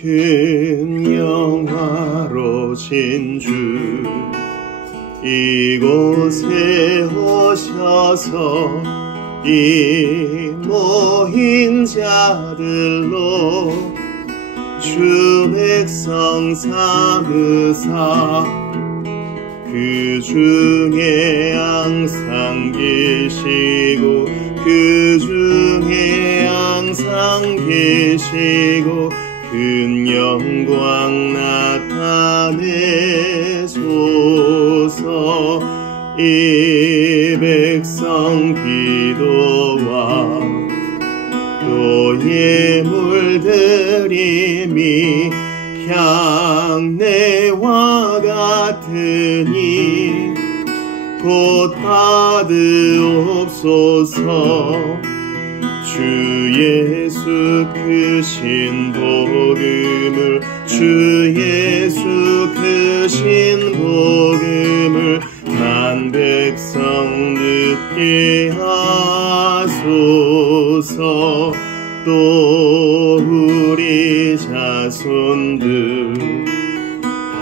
큰 영화로신 주 이곳에 오셔서 이 모인 자들로 주 백성 삼으사 그 중에 항상 계시고 그 중에 항상 계시고 큰 영광 나타내소서. 이 백성 기도와 또 예물 드림이 향내와 같으니 곧 받으옵소서. 주 예수 크신 복음을 주 예수 크신 복음을 만 백성 듣게 하소서. 또 우리 자손들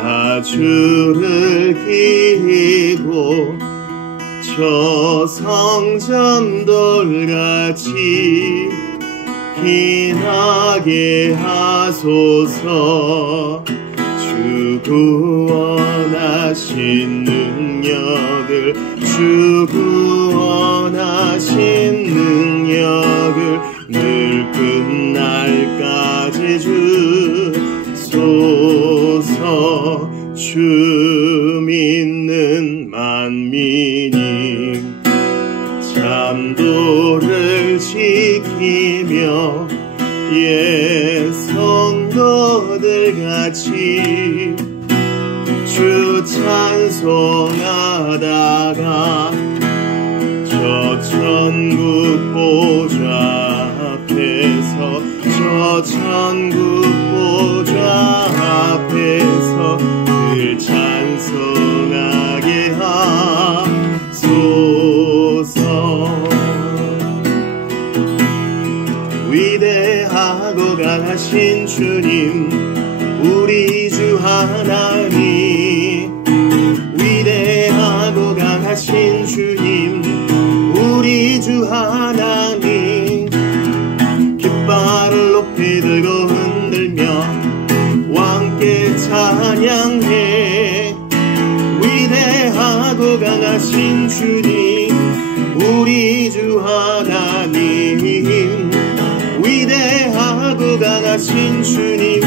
다 주를 기리고 저 성전 돌같이 빛나게 하소서. 주 구원하신 능력을 주 구원하신 능력을 늘 끝날까지 주소서. 주 믿는 만민이 참도를 지키며 옛 성도들 같이 주 찬송하다가 저 천국 보좌 앞에서 저 천국 보좌 앞에서 늘 찬송하게 하소서. 위대하고 강하신 주님 우리 주 하나님 위대하고 강하신 주님 우리 주 하나님 깃발을 높이 들고 흔들며 왕께 찬양해. 위대하고 강하신 주님 우리 주 하나님 위대하고 강하신 주님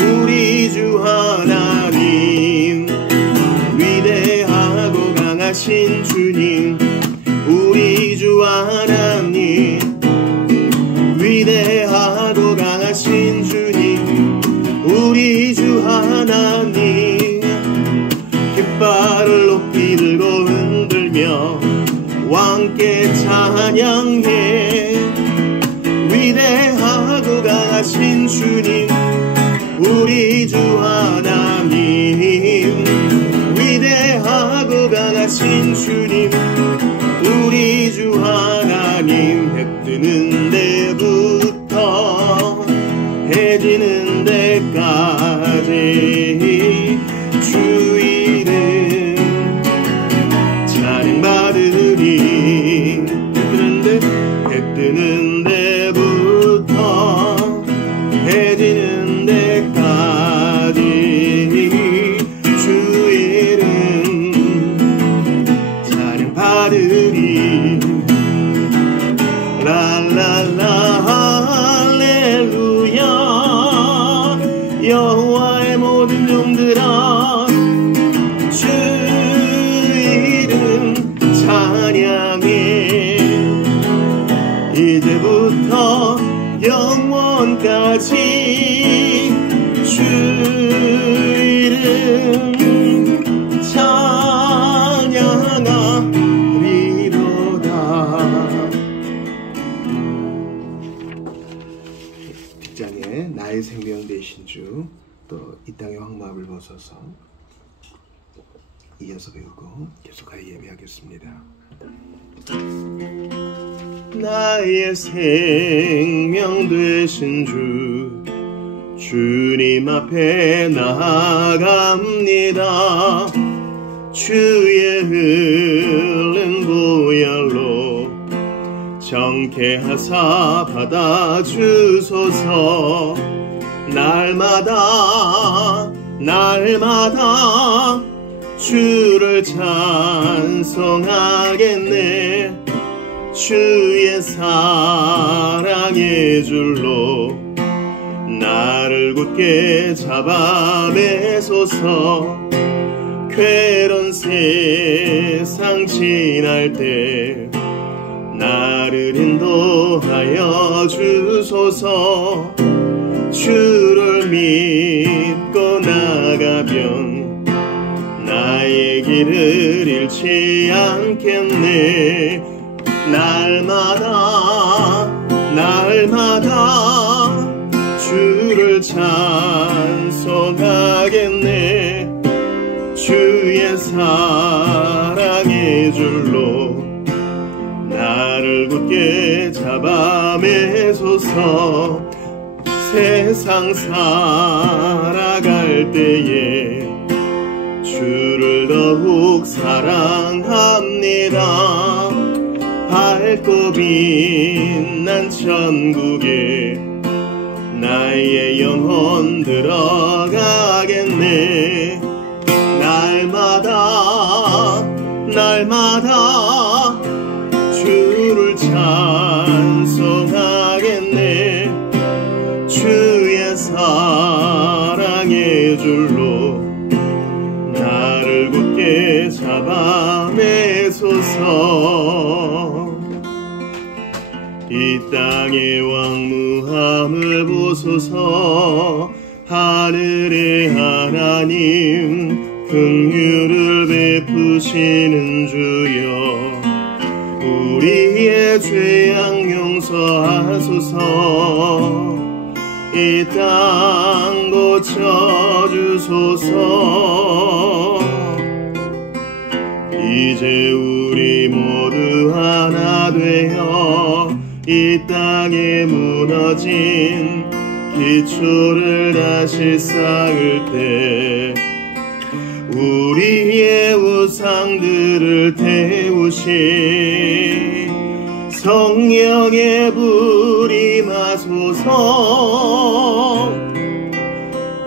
우리 주 하나님 위대하고 강하신 주님 우리 주 하나님 위대하고 강하신 주님 우리 주 하나님 깃발을 높이 들고 흔들며 왕께 찬양해. 위대하고 강하신 주님 우리 주 하나님 위대하고 강하신 주님 우리 주 하나님 해 뜨는 데부터 해 지는 데까지 주 이름 찬양받으리. 해 뜨는 데부터 해 지는 데까지 주 이름 찬양받으리. 랄랄라 할렐루야. 여호와의 모든 종들아 주 이름 찬양해. 이제부터 영원까지 주 이름 찬양하리로다. 뒷장에 나의 생명 되신 주, 또 이 땅의 황마음을 벗어서 이어서 배우고 계속하여 예배하겠습니다. 나의 생명 되신 주, 주님 앞에 나아갑니다. 주의 흘린 보혈로 정케하사 받아주소서. 날마다 날마다 주를 찬송하겠네. 주의 사랑의 줄로 나를 굳게 잡아매소서. 괴로운 세상 지날 때 나를 인도하여 주소서. 주를 믿고 나가면 나의 길을 잃지 않겠네. 날마다 날마다 주를 찬송하겠네. 주의 사랑의 줄로 나를 굳게 잡아매소서. 세상 살아갈 때에 주를 더욱 사랑합니다. 밝고 빛난 천국에 나의 영혼 들어가겠네. 날마다 날마다 주를 찬송하겠네. 주의 사랑의 줄로 나를 굳게 잡아매소서. 이 땅의 왕무함을 보소서. 하늘의 하나님 긍휼을 베푸시는 주여, 우리의 죄악 용서하소서. 이 땅 고쳐주소서. 이제 우리 모두 하나 되어 이 땅에 무너진 기초를 다시 쌓을 때 우리의 우상들을 태우시 성령의 불이 마소서.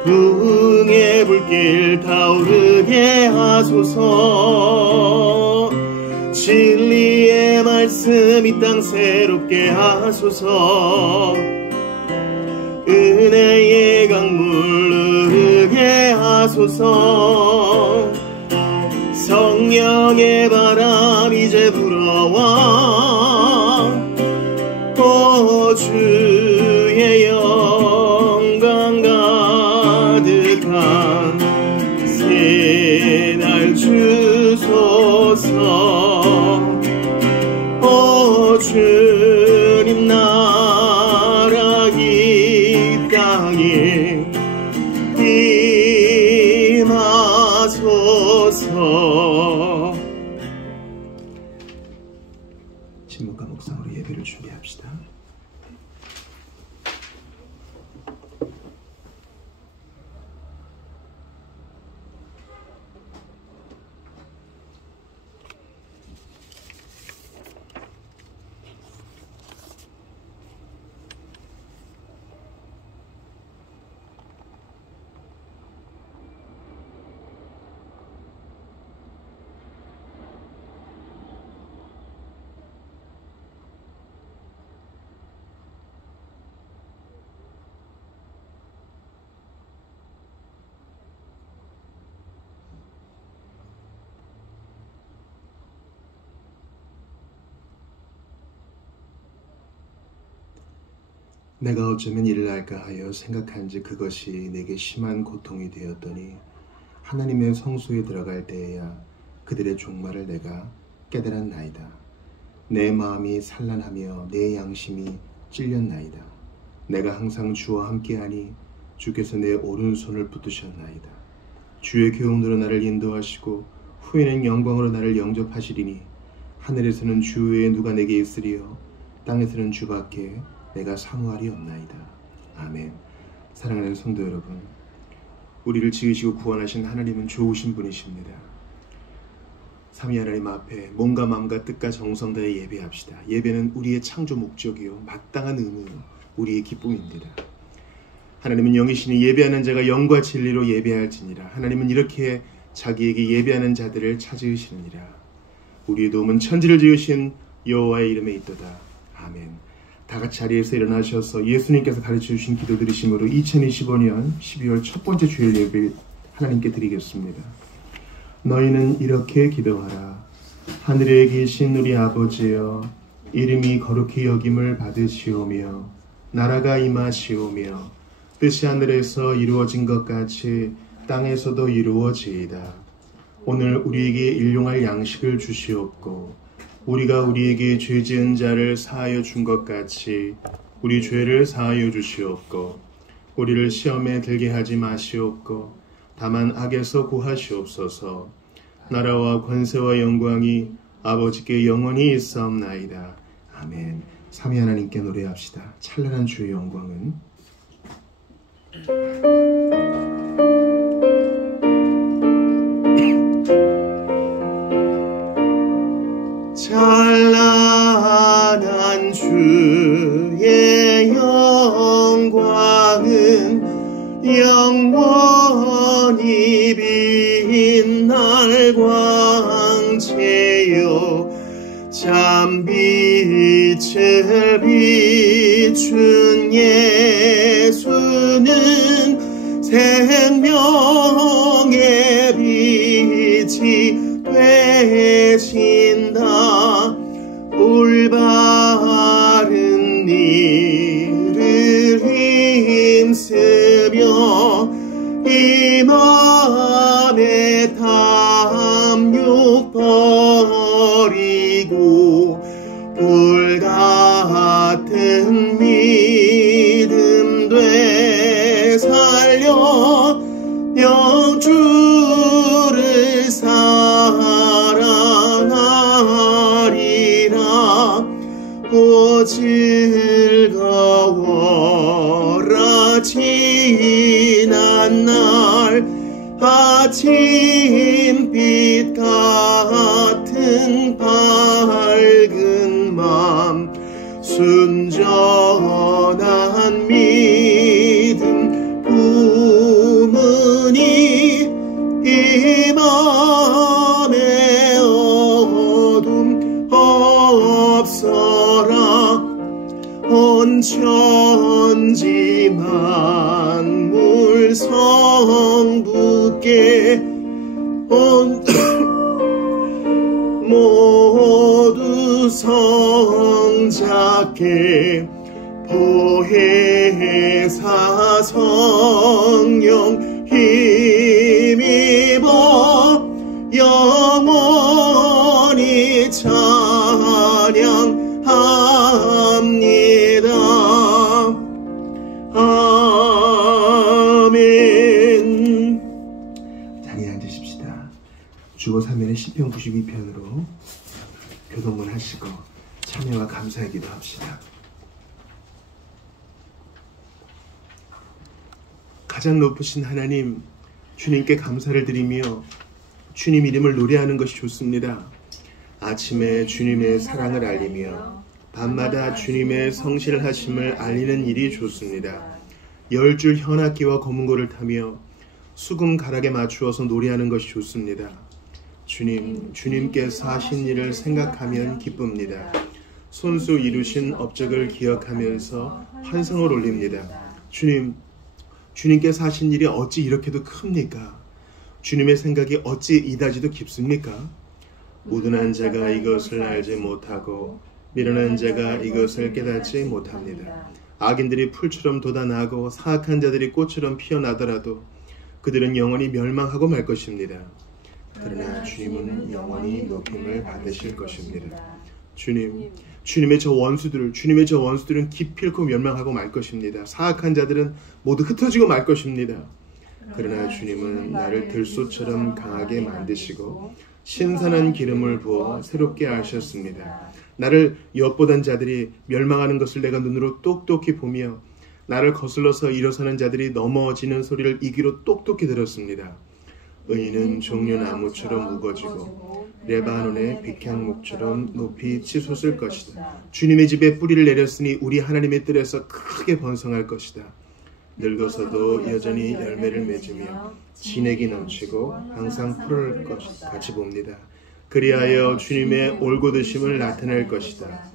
부흥의 불길 타오르게 하소서. 진리의 말씀 이 땅 새롭게 하소서. 은혜의 강물 흐르게 하소서. 성령의 바람 이제 불어와 오 주의 영광 가득한 새날 주소서. 오 주님 나라 이 땅에 임하소서. 침묵과 묵상으로 예배를 준비합시다. 내가 어쩌면 이를 알까 하여 생각한지 그것이 내게 심한 고통이 되었더니 하나님의 성소에 들어갈 때에야 그들의 종말을 내가 깨달았나이다. 내 마음이 산란하며 내 양심이 찔렸나이다. 내가 항상 주와 함께하니 주께서 내 오른손을 붙드셨나이다. 주의 교훈으로 나를 인도하시고 후에는 영광으로 나를 영접하시리니 하늘에서는 주 외에 누가 내게 있으리요 땅에서는 주밖에 내가 사모하리 없나이다. 아멘. 사랑하는 성도 여러분, 우리를 지으시고 구원하신 하나님은 좋으신 분이십니다. 삼위 하나님 앞에 몸과 마음과 뜻과 정성 다해 예배합시다. 예배는 우리의 창조 목적이요 마땅한 의무, 우리의 기쁨입니다. 하나님은 영이시니 예배하는 자가 영과 진리로 예배할지니라. 하나님은 이렇게 자기에게 예배하는 자들을 찾으시느니라. 우리의 도움은 천지를 지으신 여호와의 이름에 있도다. 아멘. 다 같이 자리에서 일어나셔서 예수님께서 가르쳐주신 기도 드리심으로 2025년 12월 첫 번째 주일 예배 하나님께 드리겠습니다. 너희는 이렇게 기도하라. 하늘에 계신 우리 아버지여, 이름이 거룩히 여김을 받으시오며 나라가 임하시오며 뜻이 하늘에서 이루어진 것 같이 땅에서도 이루어지이다. 오늘 우리에게 일용할 양식을 주시옵고 우리가 우리에게 죄 지은 자를 사하여 준 것 같이 우리 죄를 사하여 주시옵고 우리를 시험에 들게 하지 마시옵고 다만 악에서 구하시옵소서. 나라와 권세와 영광이 아버지께 영원히 있사옵나이다. 아멘. 삼위 하나님께 노래합시다. 찬란한 주의 영광은. 찬란한 주의 영광은 영원히 빛날 광채요 참빛을 비춘 예수는 생명의 빛이 되신다. 올바른 일을 힘쓰며 이 맘에 탐욕 버리고 불같은 믿음 되살려 영주를 사랑하리라. 오 즐거워라 지난 날 아침빛 같은 밝은 맘 순전한 믿음 부문이 이 맘에 어둠 없어라. 온 천지 만물 성부께 모두 성자께 보혜사 성령 힘입어 영원히 찬양합니다. 아멘. 자리에 앉으십시다. 주보 3면의 시편 92편으로 교동문 하시고 참여와 감사의 기도합시다. 가장 높으신 하나님, 주님께 감사를 드리며 주님 이름을 노래하는 것이 좋습니다. 아침에 주님의 사랑을 알리며 밤마다 주님의 성실을 하심을 알리는 일이 좋습니다. 10줄 현악기와 검은고를 타며 수금 가락에 맞추어서 노래하는 것이 좋습니다. 주님께서 하신 일을 생각하면 기쁩니다. 손수 이루신 업적을 기억하면서 환성을 올립니다. 주님께서 하신 일이 어찌 이렇게도 큽니까? 주님의 생각이 어찌 이다지도 깊습니까? 우둔한 자가 이것을 알지 못하고 미련한 자가 이것을 깨닫지 못합니다. 악인들이 풀처럼 돋아나고 사악한 자들이 꽃처럼 피어나더라도 그들은 영원히 멸망하고 말 것입니다. 그러나 주님은 영원히 높임을 받으실 것입니다. 주님의 저 원수들은 기필코 멸망하고 말 것입니다. 사악한 자들은 모두 흩어지고 말 것입니다. 그러나 주님은 나를 들소처럼 강하게 만드시고 신선한 기름을 부어 새롭게 하셨습니다. 나를 엿보던 자들이 멸망하는 것을 내가 눈으로 똑똑히 보며 나를 거슬러서 일어서는 자들이 넘어지는 소리를 이 귀로 똑똑히 들었습니다. 의인은 종려나무처럼 우거지고 레바논의 백향목처럼 높이 치솟을 것이다. 주님의 집에 뿌리를 내렸으니 우리 하나님의 뜰에서 크게 번성할 것이다. 늙어서도 여전히 열매를 맺으며 진액이 넘치고 항상 푸를 것 같이 봅니다. 그리하여 주님의 올곧으심을 나타낼 것이다.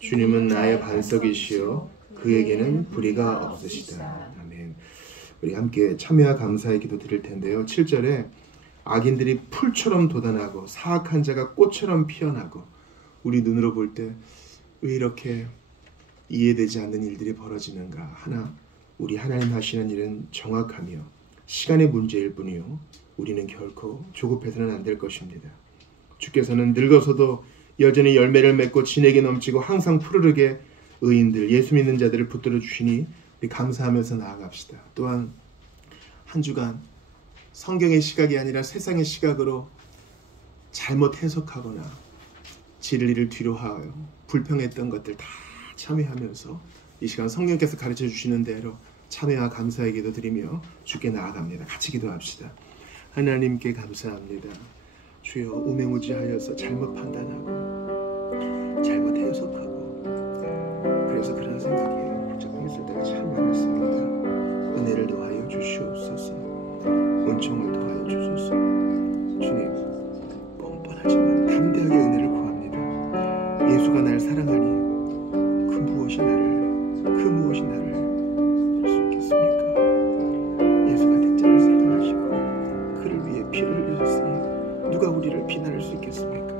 주님은 나의 반석이시요 그에게는 불의가 없으시다. 아멘. 우리 함께 참여와 감사의 기도 드릴 텐데요. 7절에 악인들이 풀처럼 돋아나고 사악한 자가 꽃처럼 피어나고, 우리 눈으로 볼 때 왜 이렇게 이해되지 않는 일들이 벌어지는가. 하나, 우리 하나님 하시는 일은 정확하며 시간의 문제일 뿐이요 우리는 결코 조급해서는 안 될 것입니다. 주께서는 늙어서도 여전히 열매를 맺고 진액이 넘치고 항상 푸르르게 의인들, 예수 믿는 자들을 붙들어 주시니 우리 감사하면서 나아갑시다. 또한 한 주간 성경의 시각이 아니라 세상의 시각으로 잘못 해석하거나 진리를 뒤로하여 불평했던 것들 다 참회하면서 이 시간 성령께서 가르쳐 주시는 대로 참회와 감사의 기도 드리며 주께 나아갑니다. 같이 기도합시다. 하나님께 감사합니다. 주여, 우매무지하여서 잘못 판단하고 잘못 해석하고 그래서 그런 생각이 복잡했을 때가 참 많았습니다. 은혜를 더하여 주시옵소서. 은총을 더하여 주소서. 주님, 뻔뻔하지만 담대하게 은혜를 구합니다. 예수가 날 사랑하니 그 무엇이 나를 할 수 있겠습니까? 예수가 대자를 사랑하시고 그를 위해 피를 흘리셨으니 누가 우리를 비난할 수 있겠습니까?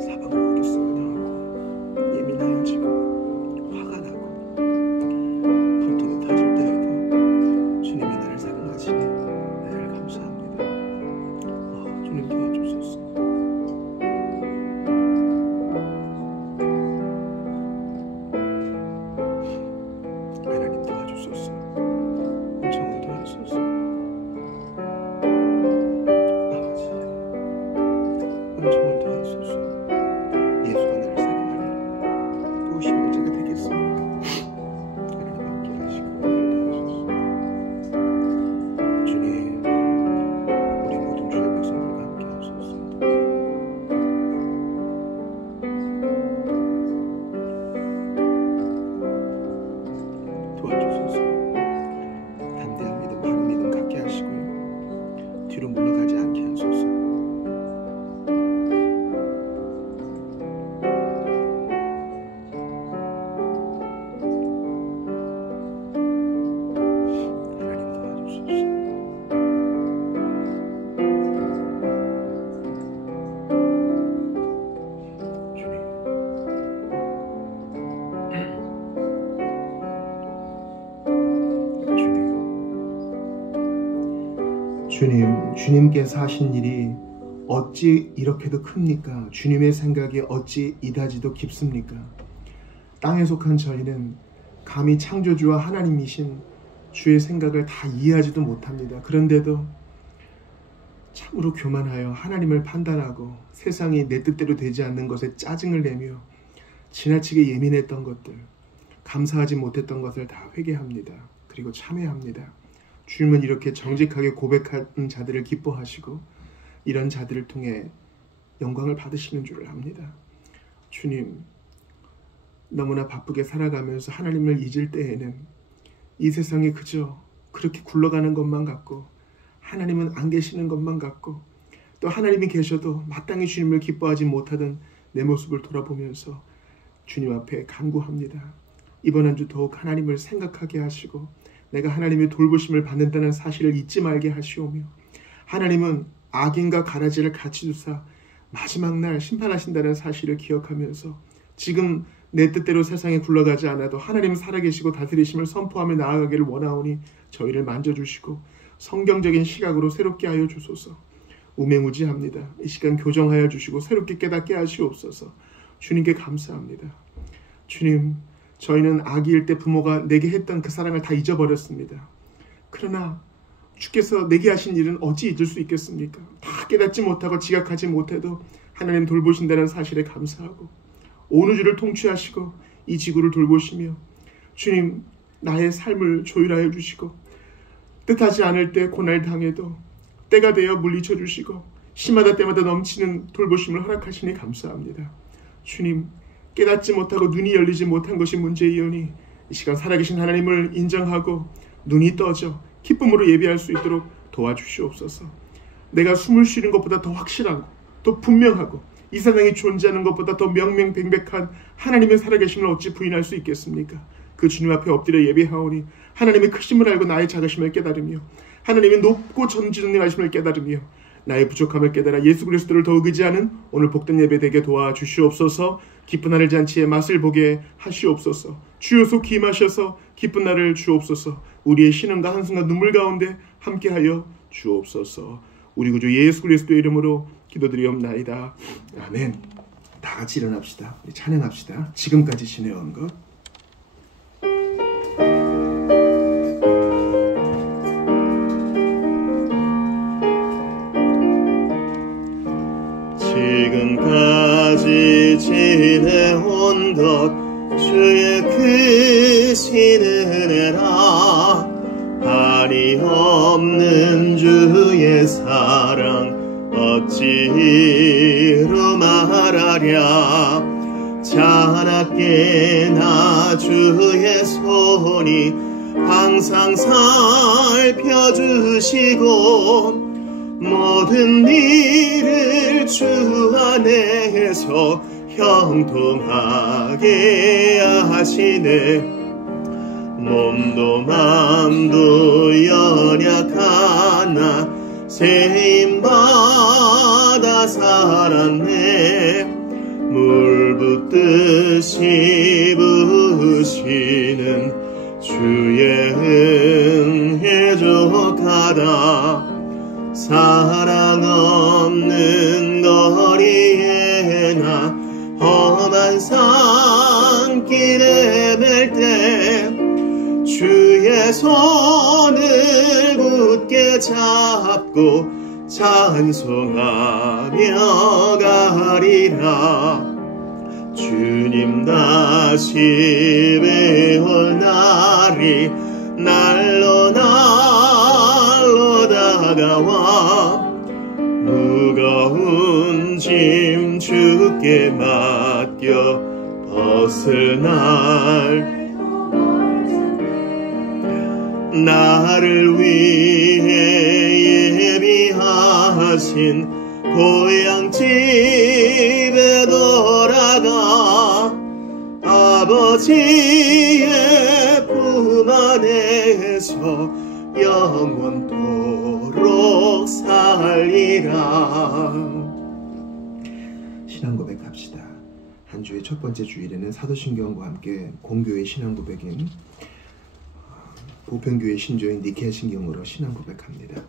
사방으로 어겼습니다 하고 예민하여지고 화가 나고 분통이 터질 때에도 주님이 나를 사랑하시니 나를 감사합니다. 주님 도와주소서. 하나님 도와주소서. 은총을 도와주소서. 아버지, 은총을 도와주소서. 예수가 나를 사랑하니 무엇이 문제가 되겠습니까? 하나님 함께 하시고 은혜를 도와주소서. 주님, 우리 모든 주의 백성들과 함께 하소서. 도와주소서. 담대한 믿음, 바른 믿음 갖게 하시고요. 뒤로 물러가지 않게 하소서. 하나님 도와주소서. 주님께서 하신 일이 어찌 이렇게도 큽니까? 주님의 생각이 어찌 이다지도 깊습니까? 땅에 속한 저희는 감히 창조주와 하나님이신 주의 생각을 다 이해하지도 못합니다. 그런데도 참으로 교만하여 하나님을 판단하고 세상이 내 뜻대로 되지 않는 것에 짜증을 내며 지나치게 예민했던 것들, 감사하지 못했던 것을 다 회개합니다. 그리고 참회합니다. 주님은 이렇게 정직하게 고백한 자들을 기뻐하시고 이런 자들을 통해 영광을 받으시는 줄을 압니다. 주님, 너무나 바쁘게 살아가면서 하나님을 잊을 때에는 이 세상에 그저 그렇게 굴러가는 것만 같고 하나님은 안 계시는 것만 같고 또 하나님이 계셔도 마땅히 주님을 기뻐하지 못하던 내 모습을 돌아보면서 주님 앞에 간구합니다. 이번 한 주 더욱 하나님을 생각하게 하시고 내가 하나님의 돌보심을 받는다는 사실을 잊지 말게 하시오며 하나님은 악인과 가라지를 같이 두사 마지막 날 심판하신다는 사실을 기억하면서 지금 내 뜻대로 세상에 굴러가지 않아도 하나님 살아계시고 다스리심을 선포하며 나아가기를 원하오니 저희를 만져주시고 성경적인 시각으로 새롭게 하여 주소서. 우매무지합니다. 이 시간 교정하여 주시고 새롭게 깨닫게 하시옵소서. 주님께 감사합니다. 주님, 저희는 아기일 때 부모가 내게 했던 그 사랑을 다 잊어버렸습니다. 그러나 주께서 내게 하신 일은 어찌 잊을 수 있겠습니까? 다 깨닫지 못하고 지각하지 못해도 하나님 돌보신다는 사실에 감사하고 온 우주를 통치하시고 이 지구를 돌보시며 주님 나의 삶을 조율하여 주시고 뜻하지 않을 때 고난을 당해도 때가 되어 물리쳐 주시고 심하다 때마다 넘치는 돌보심을 허락하시니 감사합니다. 주님 깨닫지 못하고 눈이 열리지 못한 것이 문제이오니 이 시간 살아계신 하나님을 인정하고 눈이 떠져 기쁨으로 예배할 수 있도록 도와주시옵소서. 내가 숨을 쉬는 것보다 더 확실하고 또 분명하고 이 세상에 존재하는 것보다 더 명명백백한 하나님의 살아계심을 어찌 부인할 수 있겠습니까? 그 주님 앞에 엎드려 예배하오니 하나님의 크심을 알고 나의 작으심을 깨달으며 하나님의 높고 전지전능하심을 깨달으며 나의 부족함을 깨달아 예수 그리스도를 더욱 의지하는 오늘 복된 예배 되게 도와주시옵소서. 기쁜 하늘 잔치의 맛을 보게 하시옵소서. 주여 속 기임하셔서 기쁜 날을 주옵소서. 우리의 신음과 한숨과 눈물 가운데 함께하여 주옵소서. 우리 구주 예수 그리스도의 이름으로 기도드리옵나이다. 아멘. 다 같이 일어납시다. 우리 찬양합시다. 지금까지 지내온 것. 지금까지 지내온 것 주의 크신 은혜라. 한이 없는 주의 사랑 어찌로 말하랴. 자나깨나 주의 손이 항상 살펴주시고 모든 일을 주 안에서 형통하게 하시네. 몸도 마음도 연약하나 세임받아 살았네. 물 붓듯이 부으시는 주의 은혜 족하다. 사랑 없는 거리에 나 험한 산길에 맬 때 주의 손을 굳게 잡고 찬송하며 가리라. 주님 다시 뵈올 날이 날로 다가와. 무거운 짐 주께 맡겨 벗을 날. 나를 위해 예비하신 고향집에 돌아가 아버지의 품 안에서 영원토록 살리라. 신앙 고백합시다. 한 주의 첫 번째 주일에는 사도신경과 함께 공교의 신앙 고백인 보편교회 신조인 니케아 신경으로 신앙 고백합니다.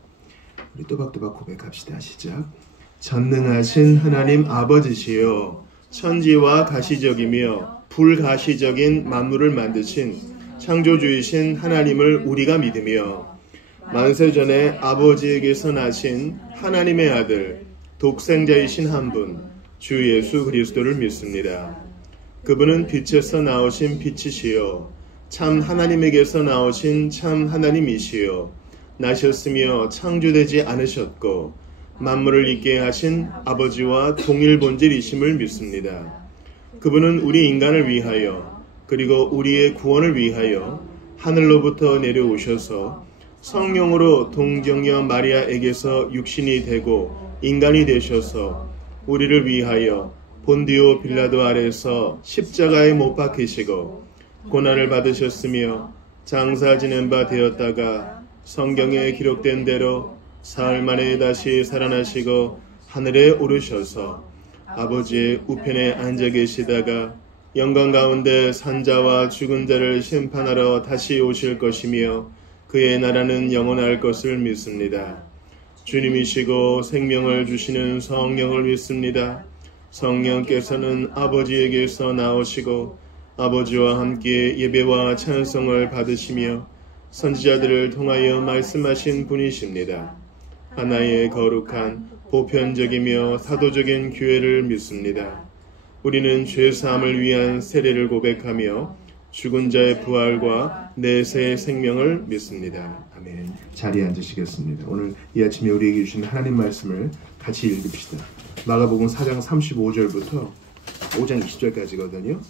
우리 또박또박 고백합시다. 시작. 전능하신 하나님 아버지시여, 천지와 가시적이며 불가시적인 만물을 만드신 창조주이신 하나님을 우리가 믿으며 만세전에 아버지에게서 나신 하나님의 아들 독생자이신 한 분 주 예수 그리스도를 믿습니다. 그분은 빛에서 나오신 빛이시여 참 하나님에게서 나오신 참 하나님이시여 나셨으며 창조되지 않으셨고 만물을 있게 하신 아버지와 동일 본질이심을 믿습니다. 그분은 우리 인간을 위하여 그리고 우리의 구원을 위하여 하늘로부터 내려오셔서 성령으로 동정녀 마리아에게서 육신이 되고 인간이 되셔서 우리를 위하여 본디오 빌라도 아래서 십자가에 못 박히시고 고난을 받으셨으며 장사 지낸 바 되었다가 성경에 기록된 대로 사흘 만에 다시 살아나시고 하늘에 오르셔서 아버지의 우편에 앉아 계시다가 영광 가운데 산자와 죽은 자를 심판하러 다시 오실 것이며 그의 나라는 영원할 것을 믿습니다. 주님이시고 생명을 주시는 성령을 믿습니다. 성령께서는 아버지에게서 나오시고 아버지와 함께 예배와 찬송을 받으시며 선지자들을 통하여 말씀하신 분이십니다. 하나의 거룩한 보편적이며 사도적인 교회를 믿습니다. 우리는 죄사함을 위한 세례를 고백하며 죽은 자의 부활과 내세의 생명을 믿습니다. 아멘. 자리에 앉으시겠습니다. 오늘 이 아침에 우리에게 주신 하나님 말씀을 같이 읽읍시다. 마가복음 4장 35절부터 5장 20절까지거든요.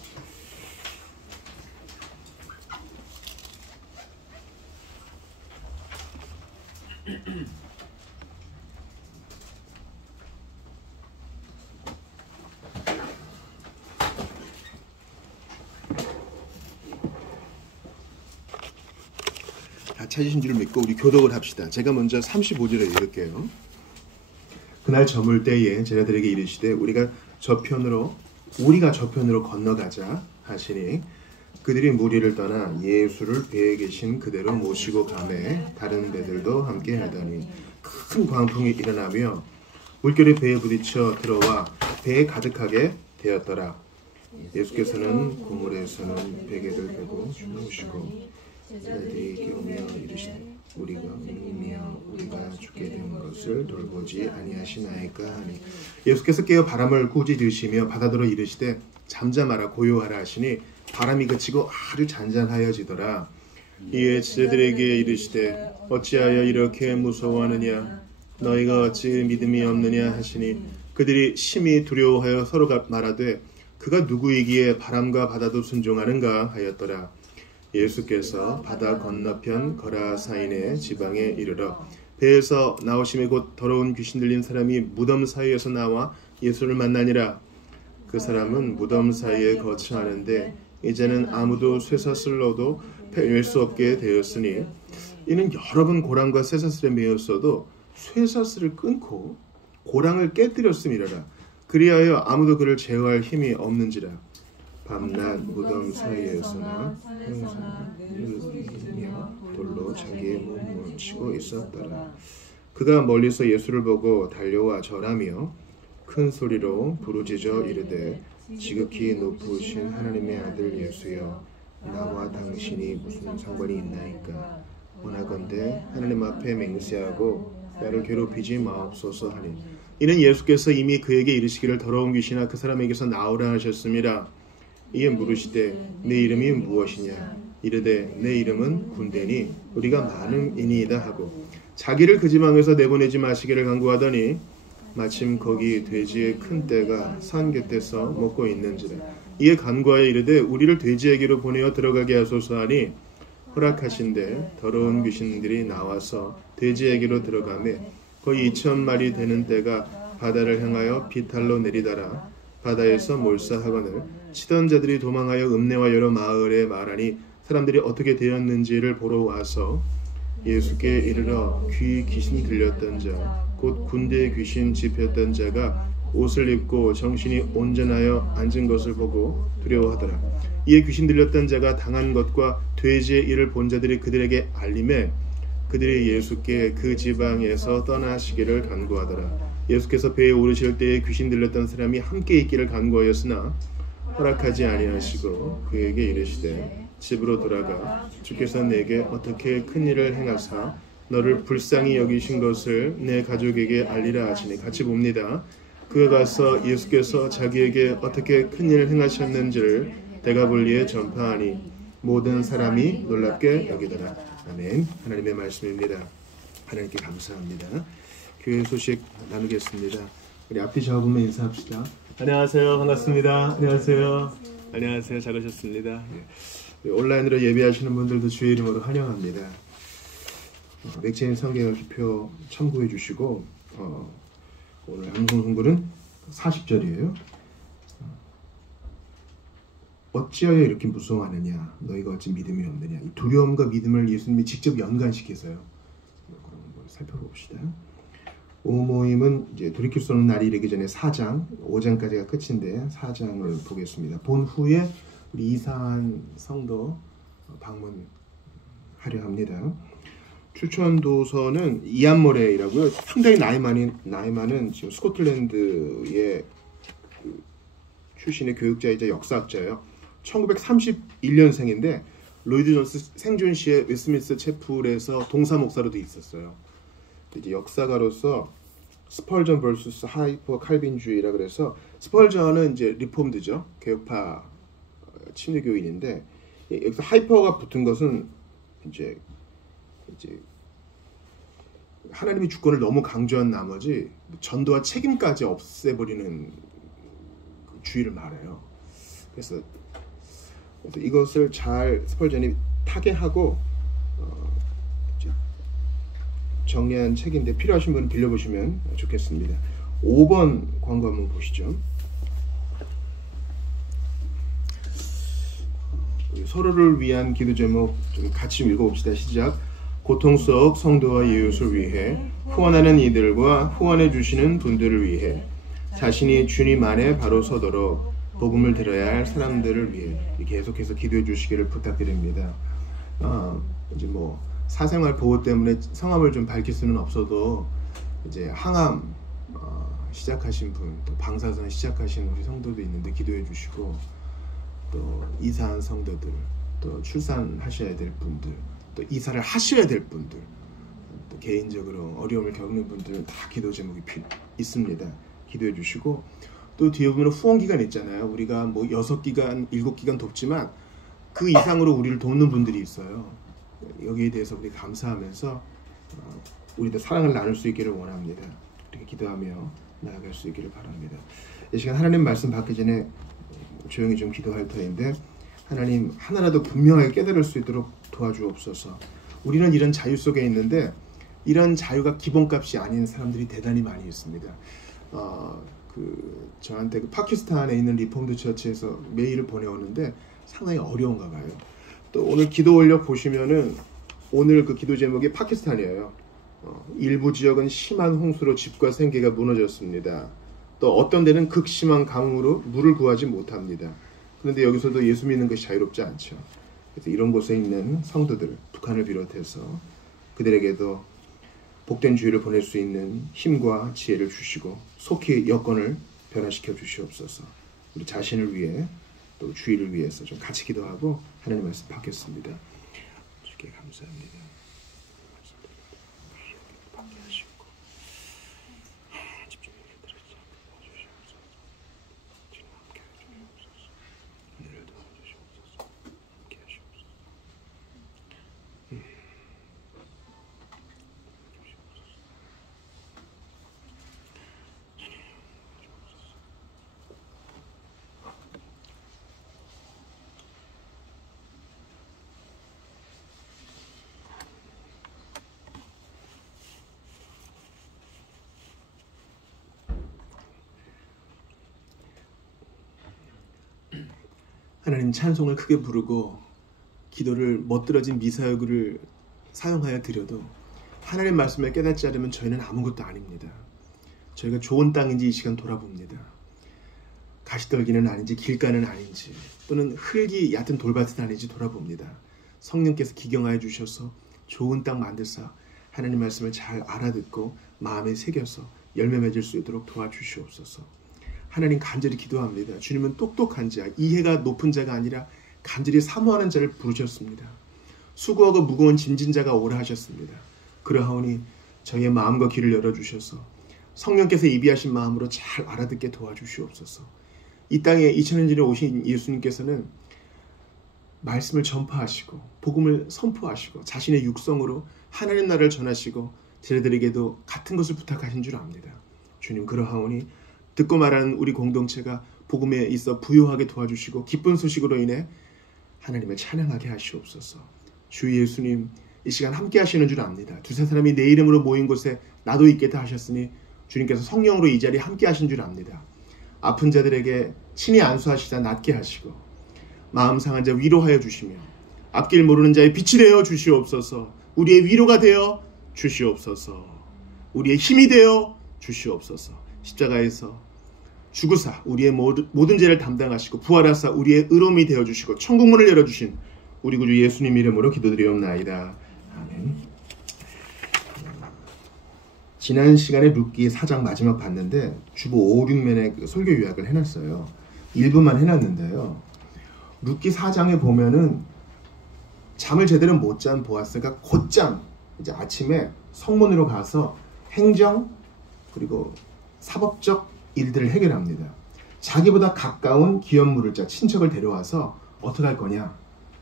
다 찾으신 줄 믿고 우리 교독을 합시다. 제가 먼저 35절을 읽을게요. 그날 저물 때에 제자들에게 이르시되 우리가 저편으로 건너가자 하시니 그들이 무리를 떠나 예수를 배에 계신 그대로 모시고 가매 다른 배들도 함께 하더니 큰 광풍이 일어나며 물결이 배에 부딪혀 들어와 배에 가득하게 되었더라. 예수께서는 그물에서는 베개를 베고 주무시고 제자들이 깨우며 이르시되 우리가 먹으며 우리가 죽게 된 것을 돌보지 아니하시나이까 하니 예수께서 깨어 바람을 꾸짖으시며 바다더러 이르시되 잠잠하라 고요하라 하시니 바람이 그치고 아주 잔잔하여지더라. 이에 제자들에게 이르시되 어찌하여 이렇게 무서워하느냐 너희가 어찌 믿음이 없느냐 하시니 그들이 심히 두려워하여 서로가 말하되 그가 누구이기에 바람과 바다도 순종하는가 하였더라. 예수께서 바다 건너편 거라사인의 지방에 이르러 배에서 나오심에 곧 더러운 귀신 들린 사람이 무덤 사이에서 나와 예수를 만나니라. 그 사람은 무덤 사이에 거처하는데 이제는 아무도 쇠사슬 넣어도 뺄 수 없게 되었으니 이는 여러 번 고랑과 쇠사슬에 매였어도 쇠사슬을 끊고 고랑을 깨뜨렸음이라라. 그리하여 아무도 그를 제어할 힘이 없는지라. 밤낮 무덤 사이에서나 항상 누르며 돌로 자기의 몸을 치고 있었더라. 그가 멀리서 예수를 보고 달려와 절하며 큰 소리로 부르짖어 이르되 지극히 높으신 하나님의 아들 예수여 나와 당신이 무슨 상관이 있나이까. 원하건대 하나님 앞에 맹세하고 나를 괴롭히지 마옵소서 하니 이는 예수께서 이미 그에게 이르시기를 더러운 귀신아 그 사람에게서 나오라 하셨습니다. 이에 물으시되 내 이름이 무엇이냐 이르되 내 이름은 군대니 우리가 많음이니이다 하고 자기를 그 지방에서 내보내지 마시기를 간구하더니 마침 거기 돼지의 큰 떼가 산 곁에서 먹고 있는지라. 이에 간구하여 이르되 우리를 돼지에게로 보내어 들어가게 하소서 하니 허락하신대 더러운 귀신들이 나와서 돼지에게로 들어가매 거의 2,000마리 되는 떼가 바다를 향하여 비탈로 내리다라. 바다에서 몰사하거늘 치던 자들이 도망하여 읍내와 여러 마을에 말하니 사람들이 어떻게 되었는지를 보러 와서 예수께 이르러 귀신 들렸던 자 곧 군대의 귀신 집혔던 자가 옷을 입고 정신이 온전하여 앉은 것을 보고 두려워하더라. 이에 귀신 들렸던 자가 당한 것과 돼지의 일을 본 자들이 그들에게 알림해 그들이 예수께 그 지방에서 떠나시기를 간구하더라. 예수께서 배에 오르실 때에 귀신 들렸던 사람이 함께 있기를 간구하였으나 허락하지 아니하시고 그에게 이르시되 집으로 돌아가 주께서 내게 어떻게 큰 일을 행하사 너를 불쌍히 여기신 것을 내 가족에게 알리라 하시니 같이 봅니다. 그가 가서 예수께서 자기에게 어떻게 큰 일을 행하셨는지를 데가볼리에 전파하니 모든 사람이 놀랍게 여기더라. 아멘. 하나님의 말씀입니다. 하나님께 감사합니다. 교회 소식 나누겠습니다. 우리 앞뒤 잡으면 인사합시다. 안녕하세요. 반갑습니다. 안녕하세요. 안녕하세요. 잘 오셨습니다. 온라인으로 예배하시는 분들도 주의 이름으로 환영합니다. 맥체인 성경을 기표 참고해 주시고 오늘 함성 성구는 40절이에요. 어찌하여 이렇게 무서워하느냐 너희가 어찌 믿음이 없느냐. 이 두려움과 믿음을 예수님이 직접 연관시켜서요. 한번 살펴봅시다. 오모임은 이제 돌이킬 수 없는 날이 이르기 전에 4장, 5장까지가 끝인데 4장을 보겠습니다. 본 후에 우리 이사한 성도 방문하려 합니다. 추천 도서는 이안모레이라고요. 상당히 나이 많은 지금 스코틀랜드의 출신의 교육자이자 역사학자예요. 1931년생인데 로이드 존스 생존시의 웨스트민스터 채플에서 동사 목사로도 있었어요. 이제 역사가로서 스펄전 vs 하이퍼 칼빈주의라 그래서 스펄전은 이제 리폼드죠. 개혁파 침례교인인데 여기서 하이퍼가 붙은 것은 이제 하나님의 주권을 너무 강조한 나머지 전도와 책임까지 없애버리는 그 주의를 말해요. 그래서 이것을 잘 스펄전이 타개하고 정리한 책인데 필요하신 분은 빌려보시면 좋겠습니다. 5번 광고 한번 보시죠. 서로를 위한 기도 제목 좀 같이 좀 읽어봅시다. 시작. 고통 속 성도와 이웃을 위해 후원하는 이들과 후원해 주시는 분들을 위해 자신이 주님 안에 바로 서도록 복음을 들어야 할 사람들을 위해 계속해서 기도해 주시기를 부탁드립니다. 이제 뭐 사생활 보호 때문에 성함을 좀 밝힐 수는 없어도 이제 항암 시작하신 분, 또 방사선 시작하신 우리 성도도 있는데 기도해 주시고, 또 이사한 성도들, 또 출산하셔야 될 분들, 또 이사를 하셔야 될 분들, 또 개인적으로 어려움을 겪는 분들 다 기도 제목이 있습니다. 기도해 주시고, 또 뒤에 보면 후원 기간 있잖아요. 우리가 뭐 6기간, 7기간 돕지만 그 이상으로 우리를 돕는 분들이 있어요. 여기에 대해서 우리 감사하면서 우리도 사랑을 나눌 수 있기를 원합니다. 이렇게 기도하며 나아갈 수 있기를 바랍니다. 이 시간 하나님 말씀 받기 전에 조용히 좀 기도할 터인데, 하나님 하나라도 분명하게 깨달을 수 있도록 도와주옵소서. 우리는 이런 자유 속에 있는데 이런 자유가 기본값이 아닌 사람들이 대단히 많이 있습니다. 저한테 파키스탄에 있는 리폼드 처치에서 메일을 보내오는데 상당히 어려운가 봐요. 또 오늘 기도 올려 보시면은 오늘 그 기도 제목이 파키스탄이에요. 일부 지역은 심한 홍수로 집과 생계가 무너졌습니다. 또 어떤 데는 극심한 강우로 물을 구하지 못합니다. 그런데 여기서도 예수 믿는 것이 자유롭지 않죠. 그래서 이런 곳에 있는 성도들, 북한을 비롯해서 그들에게도 복된 주의를 보낼 수 있는 힘과 지혜를 주시고 속히 여건을 변화시켜 주시옵소서. 우리 자신을 위해 또 주의를 위해서 좀 같이 기도하고 하나님 말씀 받겠습니다. 주께 감사합니다. 받게 하시고 집중력에 들어서 주시옵소서. 지금 함께 해주시옵소서. 오늘을 도와주시옵소서. 함께 하시옵소서. 하나님 찬송을 크게 부르고 기도를 멋들어진 미사여구를 사용하여 드려도 하나님 말씀을 깨닫지 않으면 저희는 아무것도 아닙니다. 저희가 좋은 땅인지 이 시간 돌아봅니다. 가시떨기는 아닌지 길가는 아닌지 또는 흙이 얕은 돌밭은 아닌지 돌아봅니다. 성령께서 기경하여 주셔서 좋은 땅 만들사 하나님 말씀을 잘 알아듣고 마음에 새겨서 열매 맺을 수 있도록 도와주시옵소서. 하나님 간절히 기도합니다. 주님은 똑똑한 자, 이해가 높은 자가 아니라 간절히 사모하는 자를 부르셨습니다. 수고하고 무거운 짐진 자가 오라 하셨습니다. 그러하오니 저희의 마음과 귀를 열어주셔서 성령께서 예비하신 마음으로 잘 알아듣게 도와주시옵소서. 이 땅에 2000년 전에 오신 예수님께서는 말씀을 전파하시고 복음을 선포하시고 자신의 육성으로 하나님 나라를 전하시고 제자들에게도 같은 것을 부탁하신 줄 압니다. 주님, 그러하오니 듣고 말하는 우리 공동체가 복음에 있어 부유하게 도와주시고 기쁜 소식으로 인해 하나님을 찬양하게 하시옵소서. 주 예수님, 이 시간 함께 하시는 줄 압니다. 두세 사람이 내 이름으로 모인 곳에 나도 있겠다 하셨으니 주님께서 성령으로 이 자리에 함께 하신 줄 압니다. 아픈 자들에게 친히 안수하시다 낫게 하시고 마음 상한 자 위로하여 주시며 앞길 모르는 자의 빛이 되어 주시옵소서. 우리의 위로가 되어 주시옵소서. 우리의 힘이 되어 주시옵소서. 십자가에서 죽으사 우리의 모든 죄를 담당하시고 부활하사 우리의 의로움이 되어주시고 천국문을 열어주신 우리 구주 예수님 이름으로 기도드리옵나이다. 아멘. 지난 시간에 룻기 4장 마지막 봤는데 주보 5, 6면에 그 설교 요약을 해놨어요. 일부만 해놨는데요. 룻기 4장에 보면은 잠을 제대로 못 잔 보아스가 곧장 이제 아침에 성문으로 가서 행정 그리고 사법적 일들을 해결합니다. 자기보다 가까운 기업물을 자 친척을 데려와서 어떻게 할 거냐.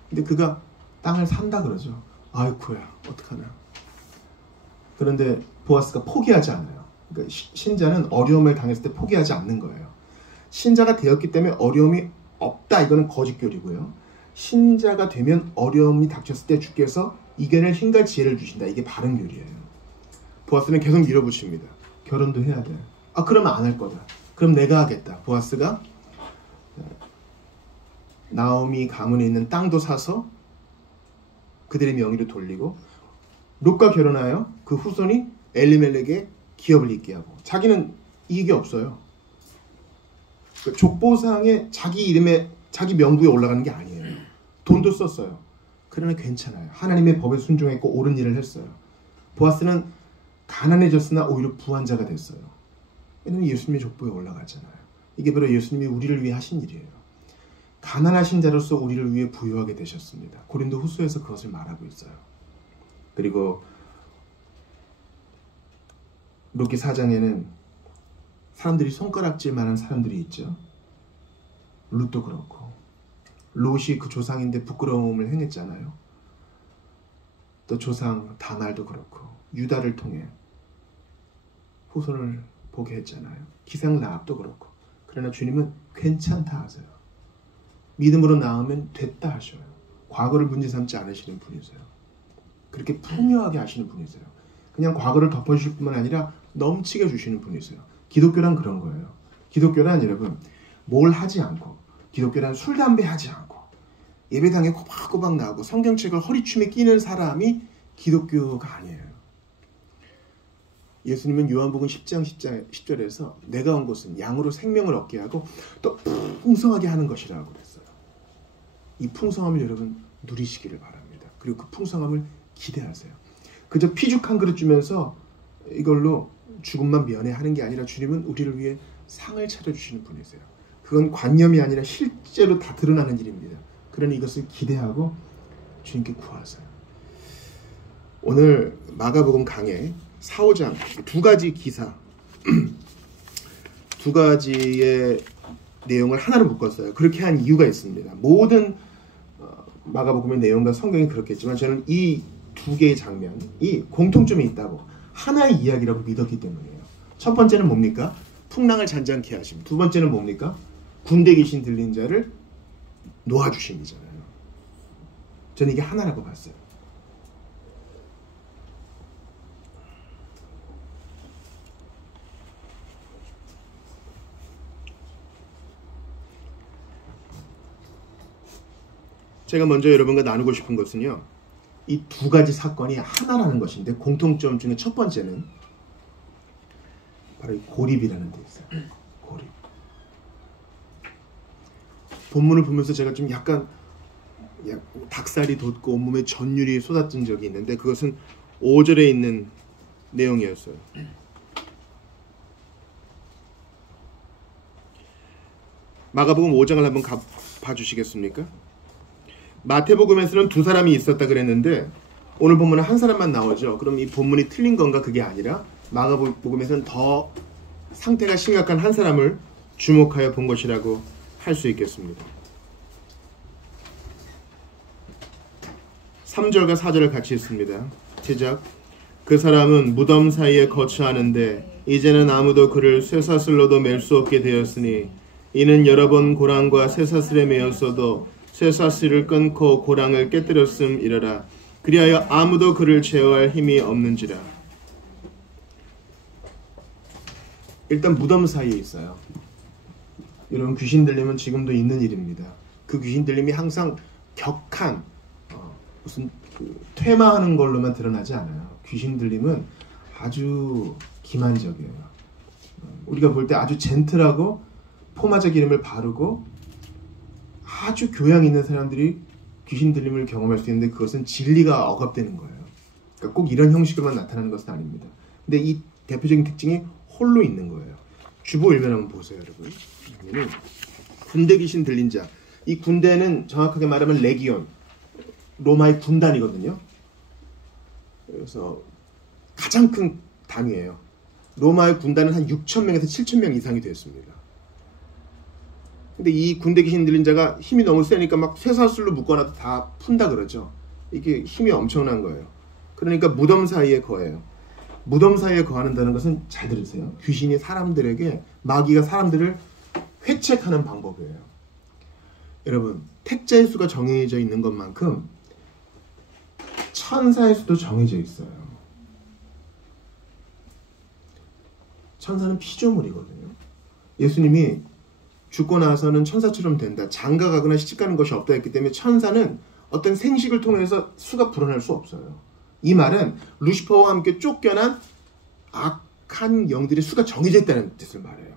근데 그가 땅을 산다 그러죠. 아이쿠야 어떡하나. 그런데 보아스가 포기하지 않아요. 그러니까 신자는 어려움을 당했을 때 포기하지 않는 거예요. 신자가 되었기 때문에 어려움이 없다 이거는 거짓교리고요. 신자가 되면 어려움이 닥쳤을 때 주께서 이겨낼 힘과 지혜를 주신다. 이게 바른 교리예요. 보아스는 계속 밀어붙입니다. 결혼도 해야 돼. 아 그러면 안 할 거다. 그럼 내가 하겠다. 보아스가 나오미 가문에 있는 땅도 사서 그들의 명의로 돌리고 롯과 결혼하여 그 후손이 엘리멜렉의 기업을 잇게 하고 자기는 이익이 없어요. 그 족보상에 자기 이름에 자기 명부에 올라가는 게 아니에요. 돈도 썼어요. 그러나 괜찮아요. 하나님의 법에 순종했고 옳은 일을 했어요. 보아스는 가난해졌으나 오히려 부한자가 됐어요. 왜냐하면 예수님의 족보에 올라가잖아요. 이게 바로 예수님이 우리를 위해 하신 일이에요. 가난하신 자로서 우리를 위해 부유하게 되셨습니다. 고린도 후서에서 그것을 말하고 있어요. 그리고 룻기 4장에는 사람들이 손가락질 만한 사람들이 있죠. 룻도 그렇고 롯이 그 조상인데 부끄러움을 행했잖아요. 또 조상 다말도 그렇고 유다를 통해 후손을 보게 했잖아요. 기생 라합도 그렇고. 그러나 주님은 괜찮다 하세요. 믿음으로 나오면 됐다 하셔요. 과거를 문제 삼지 않으시는 분이세요. 그렇게 풍요하게 하시는 분이세요. 그냥 과거를 덮어주실 뿐만 아니라 넘치게 주시는 분이세요. 기독교란 그런 거예요. 기독교란 여러분 뭘 하지 않고, 기독교란 술 담배 하지 않고 예배당에 꼬박꼬박 나오고 성경책을 허리춤에 끼는 사람이 기독교가 아니에요. 예수님은 요한복음 10장 10절에서 내가 온 것은 양으로 생명을 얻게 하고 또 풍성하게 하는 것이라고 그랬어요. 이 풍성함을 여러분 누리시기를 바랍니다. 그리고 그 풍성함을 기대하세요. 그저 피죽 한 그릇 주면서 이걸로 죽음만 면회하는 게 아니라 주님은 우리를 위해 상을 차려주시는 분이세요. 그건 관념이 아니라 실제로 다 드러나는 일입니다. 그러니 이것을 기대하고 주님께 구하세요. 오늘 마가복음 강의 4, 5장 두 가지 기사 두 가지의 내용을 하나로 묶었어요. 그렇게 한 이유가 있습니다. 모든 마가복음의 내용과 성경이 그렇겠지만 저는 이 두 개의 장면이 공통점이 있다고 하나의 이야기라고 믿었기 때문이에요. 첫 번째는 뭡니까? 풍랑을 잔잔케 하심. 두 번째는 뭡니까? 군대 귀신 들린 자를 놓아주심이잖아요. 저는 이게 하나라고 봤어요. 제가 먼저 여러분과 나누고 싶은 것은요, 이 두 가지 사건이 하나라는 것인데 공통점 중에 첫 번째는 바로 이 고립이라는 데 있어요. 고립. 본문을 보면서 제가 좀 약간 닭살이 돋고 온몸에 전율이 쏟아진 적이 있는데 그것은 5절에 있는 내용이었어요. 마가복음 5장을 한번 봐주시겠습니까? 마태복음에서는 두 사람이 있었다 그랬는데 오늘 본문은 한 사람만 나오죠. 그럼 이 본문이 틀린 건가? 그게 아니라 마가복음에서는 더 상태가 심각한 한 사람을 주목하여 본 것이라고 할 수 있겠습니다. 3절과 4절을 같이 읽습니다. 시작. 그 사람은 무덤 사이에 거처하는데 이제는 아무도 그를 쇠사슬로도 맬 수 없게 되었으니 이는 여러 번 고랑과 쇠사슬에 매였어도 쇠사슬을 끊고 고랑을 깨뜨렸음이러라. 그리하여 아무도 그를 제어할 힘이 없는지라. 일단 무덤 사이에 있어요. 여러분 귀신 들림은 지금도 있는 일입니다. 그 귀신 들림이 항상 격한 무슨 퇴마하는 걸로만 드러나지 않아요. 귀신 들림은 아주 기만적이에요. 우리가 볼 때 아주 젠틀하고 포마자 기름을 바르고 아주 교양 있는 사람들이 귀신 들림을 경험할 수 있는데 그것은 진리가 억압되는 거예요. 그러니까 꼭 이런 형식으로만 나타나는 것은 아닙니다. 근데 이 대표적인 특징이 홀로 있는 거예요. 주보 일면 한번 보세요, 여러분. 군대 귀신 들린 자. 이 군대는 정확하게 말하면 레기온, 로마의 군단이거든요. 그래서 가장 큰 단위예요. 로마의 군단은 한 6,000명에서 7,000명 이상이 됐습니다. 근데 이 군대 귀신 들린 자가 힘이 너무 세니까 막 쇠사슬로 묶어놔도 다 푼다 그러죠. 이게 힘이 엄청난 거예요. 그러니까 무덤 사이에 거해요. 무덤 사이에 거하는다는 것은 잘 들으세요. 귀신이 사람들에게, 마귀가 사람들을 회책하는 방법이에요. 여러분, 택자의 수가 정해져 있는 것만큼 천사의 수도 정해져 있어요. 천사는 피조물이거든요. 예수님이 죽고 나서는 천사처럼 된다, 장가가거나 시집가는 것이 없다 했기 때문에 천사는 어떤 생식을 통해서 수가 불어날 수 없어요. 이 말은 루시퍼와 함께 쫓겨난 악한 영들의 수가 정해져 있다는 뜻을 말해요.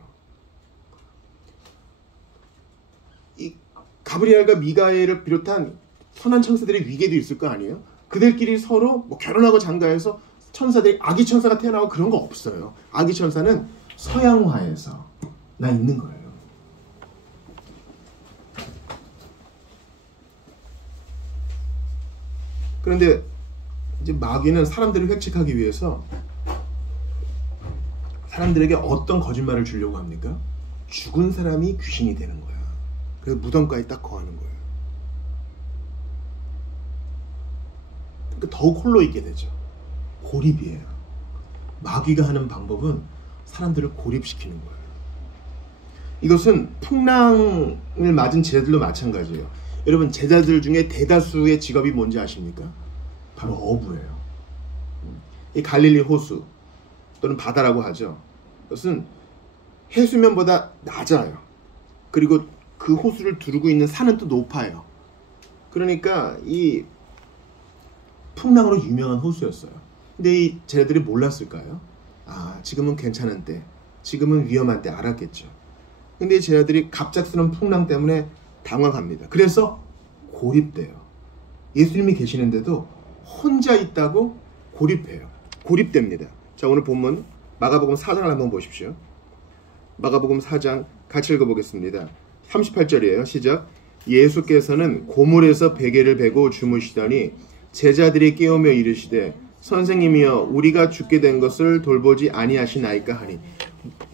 이 가브리엘과 미가엘을 비롯한 선한 천사들의 위계도 있을 거 아니에요? 그들끼리 서로 뭐 결혼하고 장가해서 천사들이 아기 천사가 태어나고 그런 거 없어요. 아기 천사는 서양화에서 나 있는 거예요. 그런데 이제 마귀는 사람들을 획책하기 위해서 사람들에게 어떤 거짓말을 주려고 합니까? 죽은 사람이 귀신이 되는 거야. 그래서 무덤가에 딱 거하는 거예요. 그러니까 더욱 홀로 있게 되죠. 고립이에요. 마귀가 하는 방법은 사람들을 고립시키는 거예요. 이것은 풍랑을 맞은 제자들도 마찬가지예요. 여러분, 제자들 중에 대다수의 직업이 뭔지 아십니까? 바로 어부예요. 이 갈릴리 호수 또는 바다라고 하죠. 그것은 해수면보다 낮아요. 그리고 그 호수를 두르고 있는 산은 또 높아요. 그러니까 이 풍랑으로 유명한 호수였어요. 근데 이 제자들이 몰랐을까요? 아, 지금은 괜찮은 때, 지금은 위험한 때 알았겠죠. 근데 이 제자들이 갑작스러운 풍랑 때문에 당황합니다. 그래서 고립돼요. 예수님이 계시는데도 혼자 있다고 고립해요. 고립됩니다. 자, 오늘 본문 마가복음 4장을 한번 보십시오. 마가복음 4장 같이 읽어보겠습니다. 38절이에요. 시작. 예수께서는 고물에서 베개를 베고 주무시더니 제자들이 깨우며 이르시되 선생님이여 우리가 죽게 된 것을 돌보지 아니하시나이까 하니.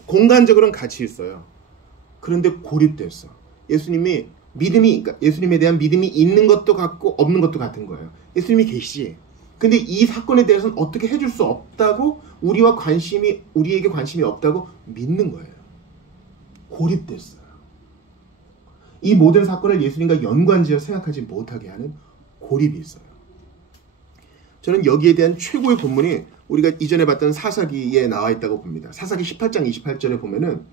공간적으로는 같이 있어요. 그런데 고립됐어. 예수님이 그러니까 예수님에 대한 믿음이 있는 것도 같고 없는 것도 같은 거예요. 예수님이 계시지. 근데 이 사건에 대해서는 어떻게 해줄 수 없다고, 우리에게 관심이 없다고 믿는 거예요. 고립됐어요. 이 모든 사건을 예수님과 연관지어 생각하지 못하게 하는 고립이 있어요. 저는 여기에 대한 최고의 본문이 우리가 이전에 봤던 사사기에 나와 있다고 봅니다. 사사기 18장 28절에 보면은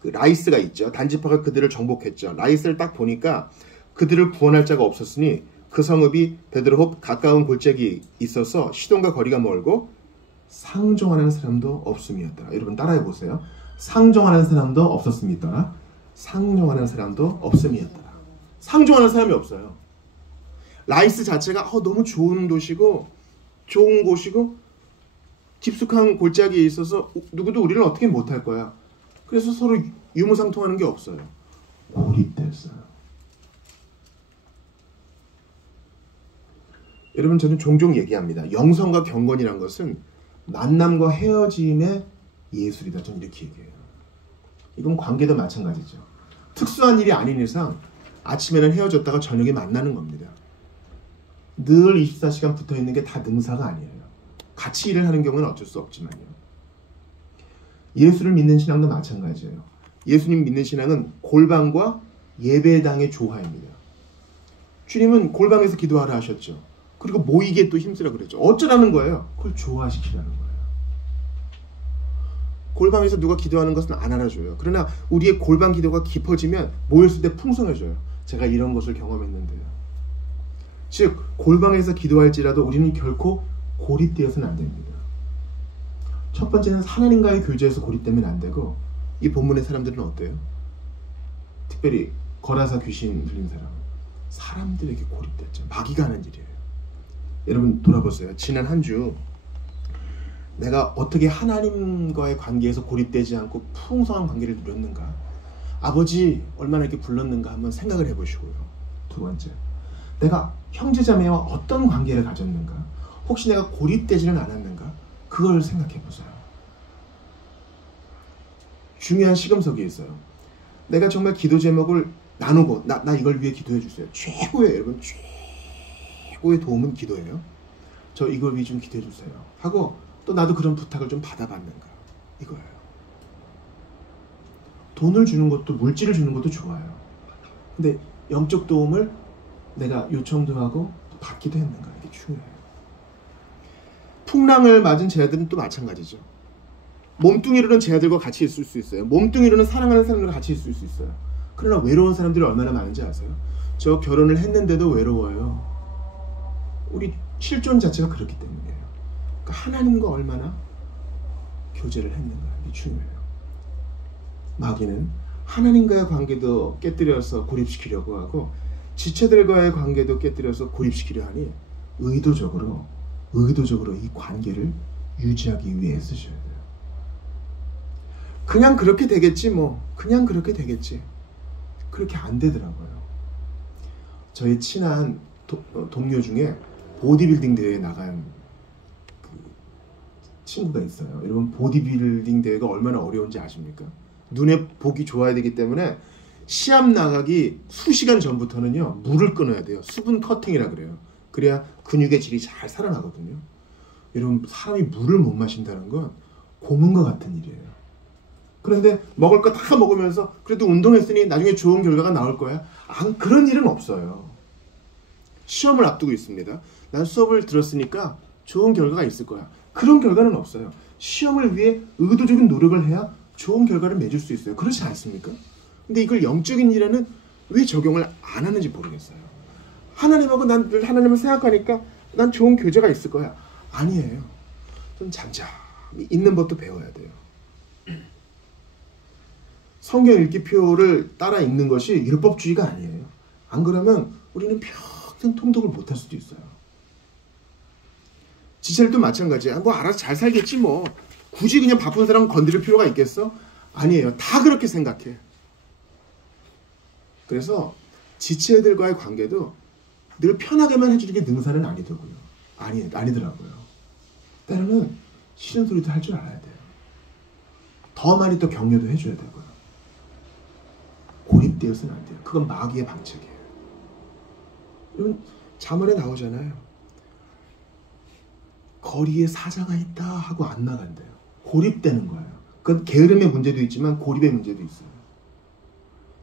그 라이스가 있죠. 단지파가 그들을 정복했죠. 라이스를 딱 보니까 그들을 구원할 자가 없었으니 그 성읍이 베드로홉 가까운 골짜기 있어서 시돈과 거리가 멀고 상종하는 사람도 없음이었더라. 여러분 따라해 보세요. 상종하는 사람도 없었습니다. 상종하는 사람도 없음이었더라. 상종하는 사람이 없어요. 라이스 자체가 너무 좋은 도시고 좋은 곳이고 깊숙한 골짜기에 있어서 누구도 우리를 어떻게 못할 거야. 그래서 서로 유무상통하는 게 없어요. 고립됐어요. 여러분, 저는 종종 얘기합니다. 영성과 경건이란 것은 만남과 헤어짐의 예술이다. 저는 이렇게 얘기해요. 이건 관계도 마찬가지죠. 특수한 일이 아닌 이상 아침에는 헤어졌다가 저녁에 만나는 겁니다. 늘 24시간 붙어있는 게 다 능사가 아니에요. 같이 일을 하는 경우는 어쩔 수 없지만요. 예수를 믿는 신앙도 마찬가지예요. 예수님 믿는 신앙은 골방과 예배당의 조화입니다. 주님은 골방에서 기도하라 하셨죠. 그리고 모이게 또 힘쓰라 그랬죠. 어쩌라는 거예요? 그걸 조화시키라는 거예요. 골방에서 누가 기도하는 것은 안 알아줘요. 그러나 우리의 골방 기도가 깊어지면 모였을 때 풍성해져요. 제가 이런 것을 경험했는데요. 즉 골방에서 기도할지라도 우리는 결코 고립되어서는 안 됩니다. 첫 번째는 하나님과의 교제에서 고립되면 안 되고, 이 본문의 사람들은 어때요? 특별히 거라사 귀신 들린 사람들에게 고립됐죠. 마귀가 하는 일이에요. 여러분 돌아보세요. 지난 한 주 내가 어떻게 하나님과의 관계에서 고립되지 않고 풍성한 관계를 누렸는가? 아버지 얼마나 이렇게 불렀는가 한번 생각을 해보시고요. 두 번째, 내가 형제자매와 어떤 관계를 가졌는가? 혹시 내가 고립되지는 않았는가? 그걸 생각해 보세요. 중요한 시금석이 있어요. 내가 정말 기도 제목을 나누고 나 이걸 위해 기도해 주세요. 최고의 여러분 최고의 도움은 기도예요. 저 이걸 위해 좀 기도해 주세요 하고 또 나도 그런 부탁을 좀 받아봤는가 이거예요. 돈을 주는 것도 물질을 주는 것도 좋아요. 근데 영적 도움을 내가 요청도 하고 받기도 했는가 이게 중요해요. 풍랑을 맞은 제자들은 또 마찬가지죠. 몸뚱이로는 제자들과 같이 있을 수 있어요. 몸뚱이로는 사랑하는 사람들과 같이 있을 수 있어요. 그러나 외로운 사람들이 얼마나 많은지 아세요? 저 결혼을 했는데도 외로워요. 우리 실존 자체가 그렇기 때문이에요. 그러니까 하나님과 얼마나 교제를 했는가 이게 중요해요. 마귀는 하나님과의 관계도 깨뜨려서 고립시키려고 하고 지체들과의 관계도 깨뜨려서 고립시키려 하니 의도적으로 이 관계를 유지하기 위해 쓰셔야 돼요. 그냥 그렇게 되겠지 뭐. 그냥 그렇게 되겠지. 그렇게 안 되더라고요. 저희 친한 동료 중에 보디빌딩 대회에 나간 그 친구가 있어요. 여러분 보디빌딩 대회가 얼마나 어려운지 아십니까? 눈에 보기 좋아야 되기 때문에 시합 나가기 수시간 전부터는요 물을 끊어야 돼요. 수분 커팅이라 그래요. 그래야 근육의 질이 잘 살아나거든요. 여러분 사람이 물을 못 마신다는 건 고문과 같은 일이에요. 그런데 먹을 거 다 먹으면서 그래도 운동했으니 나중에 좋은 결과가 나올 거야. 그런 일은 없어요. 시험을 앞두고 있습니다. 난 수업을 들었으니까 좋은 결과가 있을 거야. 그런 결과는 없어요. 시험을 위해 의도적인 노력을 해야 좋은 결과를 맺을 수 있어요. 그렇지 않습니까? 근데 이걸 영적인 일에는 왜 적용을 안 하는지 모르겠어요. 하나님하고 난 늘 하나님을 생각하니까 난 좋은 교제가 있을 거야. 아니에요. 좀 잠잠히 있는 법도 배워야 돼요. 성경 읽기표를 따라 읽는 것이 율법주의가 아니에요. 안 그러면 우리는 평생 통독을 못할 수도 있어요. 지체들도 마찬가지야. 뭐 알아서 잘 살겠지 뭐. 굳이 그냥 바쁜 사람 건드릴 필요가 있겠어? 아니에요. 다 그렇게 생각해. 그래서 지체들과의 관계도 늘 편하게만 해주는 게 능사는 아니더라고요. 아니더라고요. 때로는 싫은 소리도 할 줄 알아야 돼요. 더 많이 또 격려도 해줘야 되고요. 고립되어서는 안 돼요. 그건 마귀의 방책이에요. 여러분 잠언에 나오잖아요. 거리에 사자가 있다 하고 안 나간대요. 고립되는 거예요. 그건 게으름의 문제도 있지만 고립의 문제도 있어요.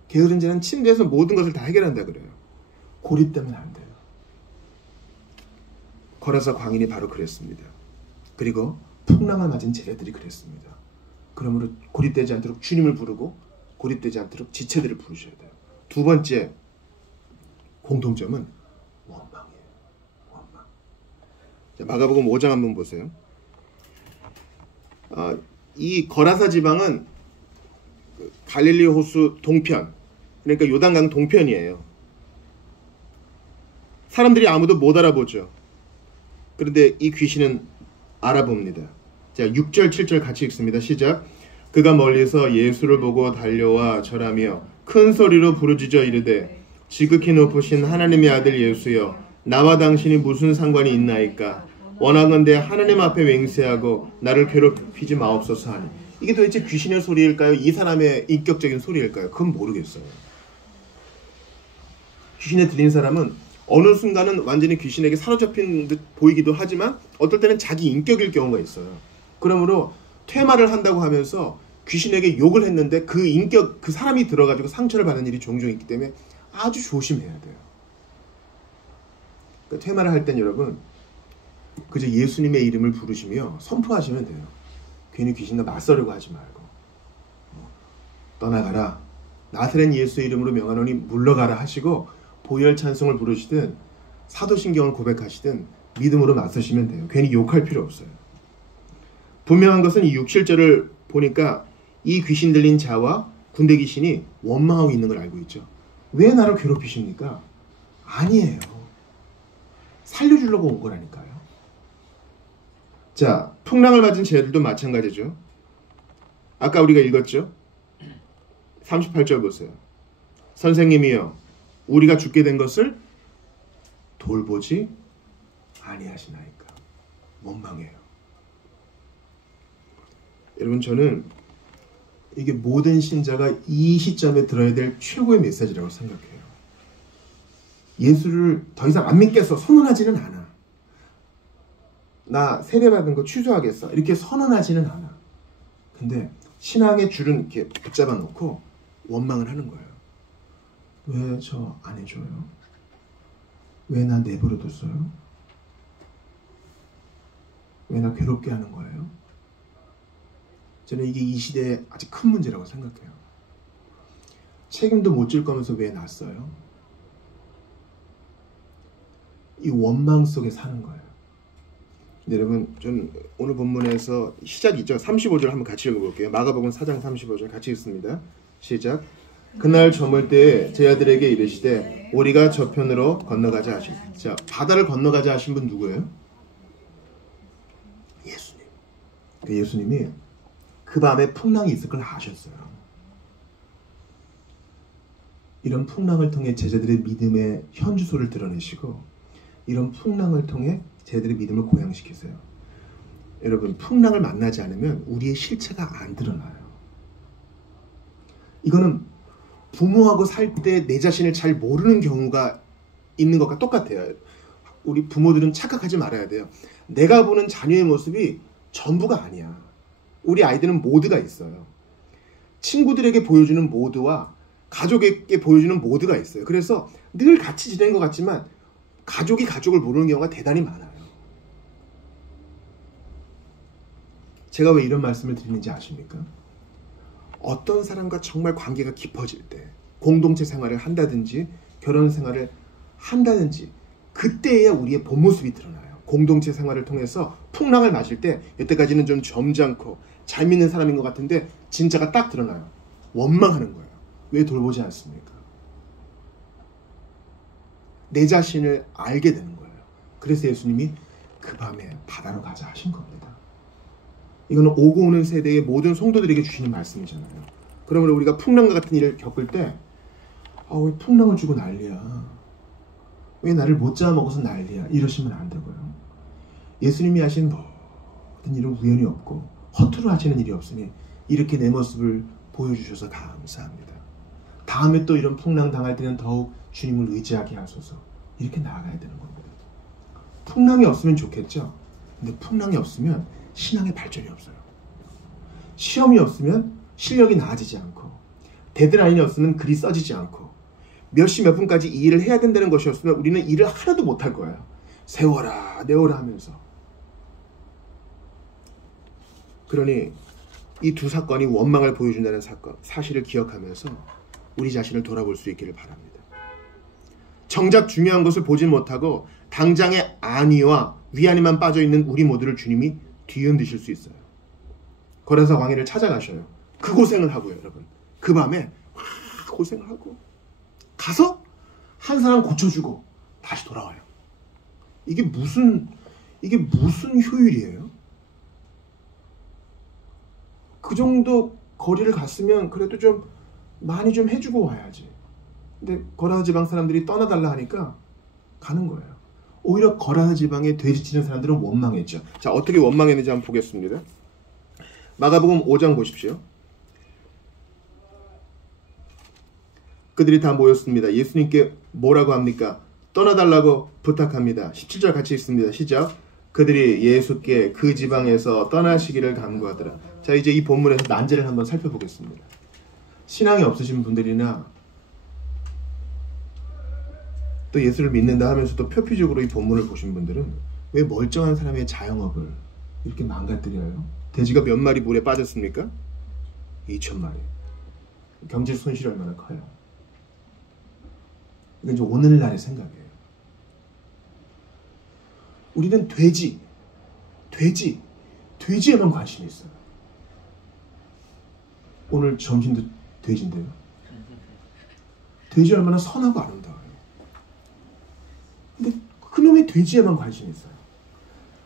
게으른 자는 침대에서 모든 것을 다 해결한다 그래요. 고립되면 안 돼요. 거라사 광인이 바로 그랬습니다. 그리고 풍랑을 맞은 제자들이 그랬습니다. 그러므로 고립되지 않도록 주님을 부르고 고립되지 않도록 지체들을 부르셔야 돼요. 두 번째 공통점은 원망이에요. 원망. 자, 마가복음 5장 한번 보세요. 이 거라사 지방은 갈릴리 호수 동편, 그러니까 요단강 동편이에요. 사람들이 아무도 못 알아보죠. 그런데 이 귀신은 알아봅니다. 자, 6절 7절 같이 읽습니다. 시작. 그가 멀리서 예수를 보고 달려와 절하며 큰 소리로 부르짖어 이르되 지극히 높으신 하나님의 아들 예수여 나와 당신이 무슨 상관이 있나이까 원하건대 하나님 앞에 맹세하고 나를 괴롭히지 마옵소서 하니. 이게 도대체 귀신의 소리일까요? 이 사람의 인격적인 소리일까요? 그건 모르겠어요. 귀신에 들린 사람은 어느 순간은 완전히 귀신에게 사로잡힌 듯 보이기도 하지만 어떨 때는 자기 인격일 경우가 있어요. 그러므로 퇴마를 한다고 하면서 귀신에게 욕을 했는데 그 인격, 그 사람이 들어가지고 상처를 받는 일이 종종 있기 때문에 아주 조심해야 돼요. 그러니까 퇴마를 할 땐 여러분 그저 예수님의 이름을 부르시며 선포하시면 돼요. 괜히 귀신과 맞서려고 하지 말고 떠나가라 나사렛 예수의 이름으로 명하노니 물러가라 하시고 보혈 찬송을 부르시든 사도신경을 고백하시든 믿음으로 맞서시면 돼요. 괜히 욕할 필요 없어요. 분명한 것은 이 6, 7절을 보니까 이 귀신 들린 자와 군대 귀신이 원망하고 있는 걸 알고 있죠. 왜 나를 괴롭히십니까? 아니에요. 살려주려고 온 거라니까요. 자, 풍랑을 맞은 제자들도 마찬가지죠. 아까 우리가 읽었죠? 38절 보세요. 선생님이여 우리가 죽게 된 것을 돌보지 아니하시나이까. 원망해요. 여러분 저는 이게 모든 신자가 이 시점에 들어야 될 최고의 메시지라고 생각해요. 예수를 더 이상 안 믿겠어 선언하지는 않아. 나 세례받은 거 취소하겠어 이렇게 선언하지는 않아. 근데 신앙의 줄은 이렇게 붙잡아 놓고 원망을 하는 거예요. 왜 저 안 해줘요? 왜 나 내버려 뒀어요? 왜 나 괴롭게 하는 거예요? 저는 이게 이 시대의 아주 큰 문제라고 생각해요. 책임도 못 질 거면서 왜 났어요? 이 원망 속에 사는 거예요. 여러분, 좀 오늘 본문에서 시작이죠. 35절 한번 같이 읽어볼게요. 마가복음 4장 35절 같이 읽습니다. 시작. 그날 저물 때 제 아들에게 이르시되 우리가 저편으로 건너가자 하시니. 자, 바다를 건너가자 하신 분 누구예요? 예수님. 예수님이 그 밤에 풍랑이 있을 걸 아셨어요. 이런 풍랑을 통해 제자들의 믿음의 현주소를 드러내시고 이런 풍랑을 통해 제자들의 믿음을 고양시키세요. 여러분, 풍랑을 만나지 않으면 우리의 실체가 안 드러나요. 이거는 부모하고 살 때 내 자신을 잘 모르는 경우가 있는 것과 똑같아요. 우리 부모들은 착각하지 말아야 돼요. 내가 보는 자녀의 모습이 전부가 아니야. 우리 아이들은 모드가 있어요. 친구들에게 보여주는 모드와 가족에게 보여주는 모드가 있어요. 그래서 늘 같이 지내는 것 같지만 가족이 가족을 모르는 경우가 대단히 많아요. 제가 왜 이런 말씀을 드리는지 아십니까? 어떤 사람과 정말 관계가 깊어질 때 공동체 생활을 한다든지 결혼 생활을 한다든지 그때에야 우리의 본 모습이 드러나요. 공동체 생활을 통해서 풍랑을 맞을 때 여태까지는 좀 점잖고 잘 믿는 사람인 것 같은데 진짜가 딱 드러나요. 원망하는 거예요. 왜 돌보지 않습니까? 내 자신을 알게 되는 거예요. 그래서 예수님이 그 밤에 바다로 가자 하신 겁니다. 이거는 오고 오는 세대의 모든 성도들에게 주시는 말씀이잖아요. 그러면 우리가 풍랑과 같은 일을 겪을 때 왜 풍랑을 주고 난리야? 왜 나를 못 잡아먹어서 난리야? 이러시면 안 되고요. 예수님이 하신 모든 일은 우연이 없고 허투루 하시는 일이 없으니 이렇게 내 모습을 보여주셔서 감사합니다. 다음에 또 이런 풍랑 당할 때는 더욱 주님을 의지하게 하소서. 이렇게 나아가야 되는 겁니다. 풍랑이 없으면 좋겠죠. 근데 풍랑이 없으면 신앙의 발전이 없어요. 시험이 없으면 실력이 나아지지 않고 데드라인이 없으면 글이 써지지 않고 몇 시 몇 분까지 이 일을 해야 된다는 것이었으면 우리는 일을 하나도 못할 거예요. 세워라 내워라 하면서. 그러니 이 두 사건이 원망을 보여준다는 사실을 기억하면서 우리 자신을 돌아볼 수 있기를 바랍니다. 정작 중요한 것을 보지 못하고 당장의 안위와 위안에만 빠져있는 우리 모두를 주님이 뒤흔드실 수 있어요. 거라사 광야를 찾아가셔요. 그 고생을 하고요, 여러분. 그 밤에 고생을 하고 가서 한 사람 고쳐주고 다시 돌아와요. 이게 무슨 효율이에요? 그 정도 거리를 갔으면 그래도 좀 많이 좀 해주고 와야지. 근데 거라사 지방 사람들이 떠나달라 하니까 가는 거예요. 오히려 거라사 지방에 돼지치는 사람들은 원망했죠. 자, 어떻게 원망했는지 한번 보겠습니다. 마가복음 5장 보십시오. 그들이 다 모였습니다. 예수님께 뭐라고 합니까? 떠나달라고 부탁합니다. 17절 같이 읽습니다. 시작. 그들이 예수께 그 지방에서 떠나시기를 간구하더라. 자, 이제 이 본문에서 난제를 한번 살펴보겠습니다. 신앙이 없으신 분들이나 또 예수를 믿는다 하면서도 표피적으로 이 본문을 보신 분들은 왜 멀쩡한 사람의 자영업을 이렇게 망가뜨려요? 돼지가 몇 마리 물에 빠졌습니까? 2,000마리. 경제 손실이 얼마나 커요? 이건 이제 오늘날의 생각이에요. 우리는 돼지에만 관심이 있어요. 오늘 점심도 돼지인데요. 돼지 얼마나 선하고 아름다워요. 근데 그놈의 돼지에만 관심이 있어요.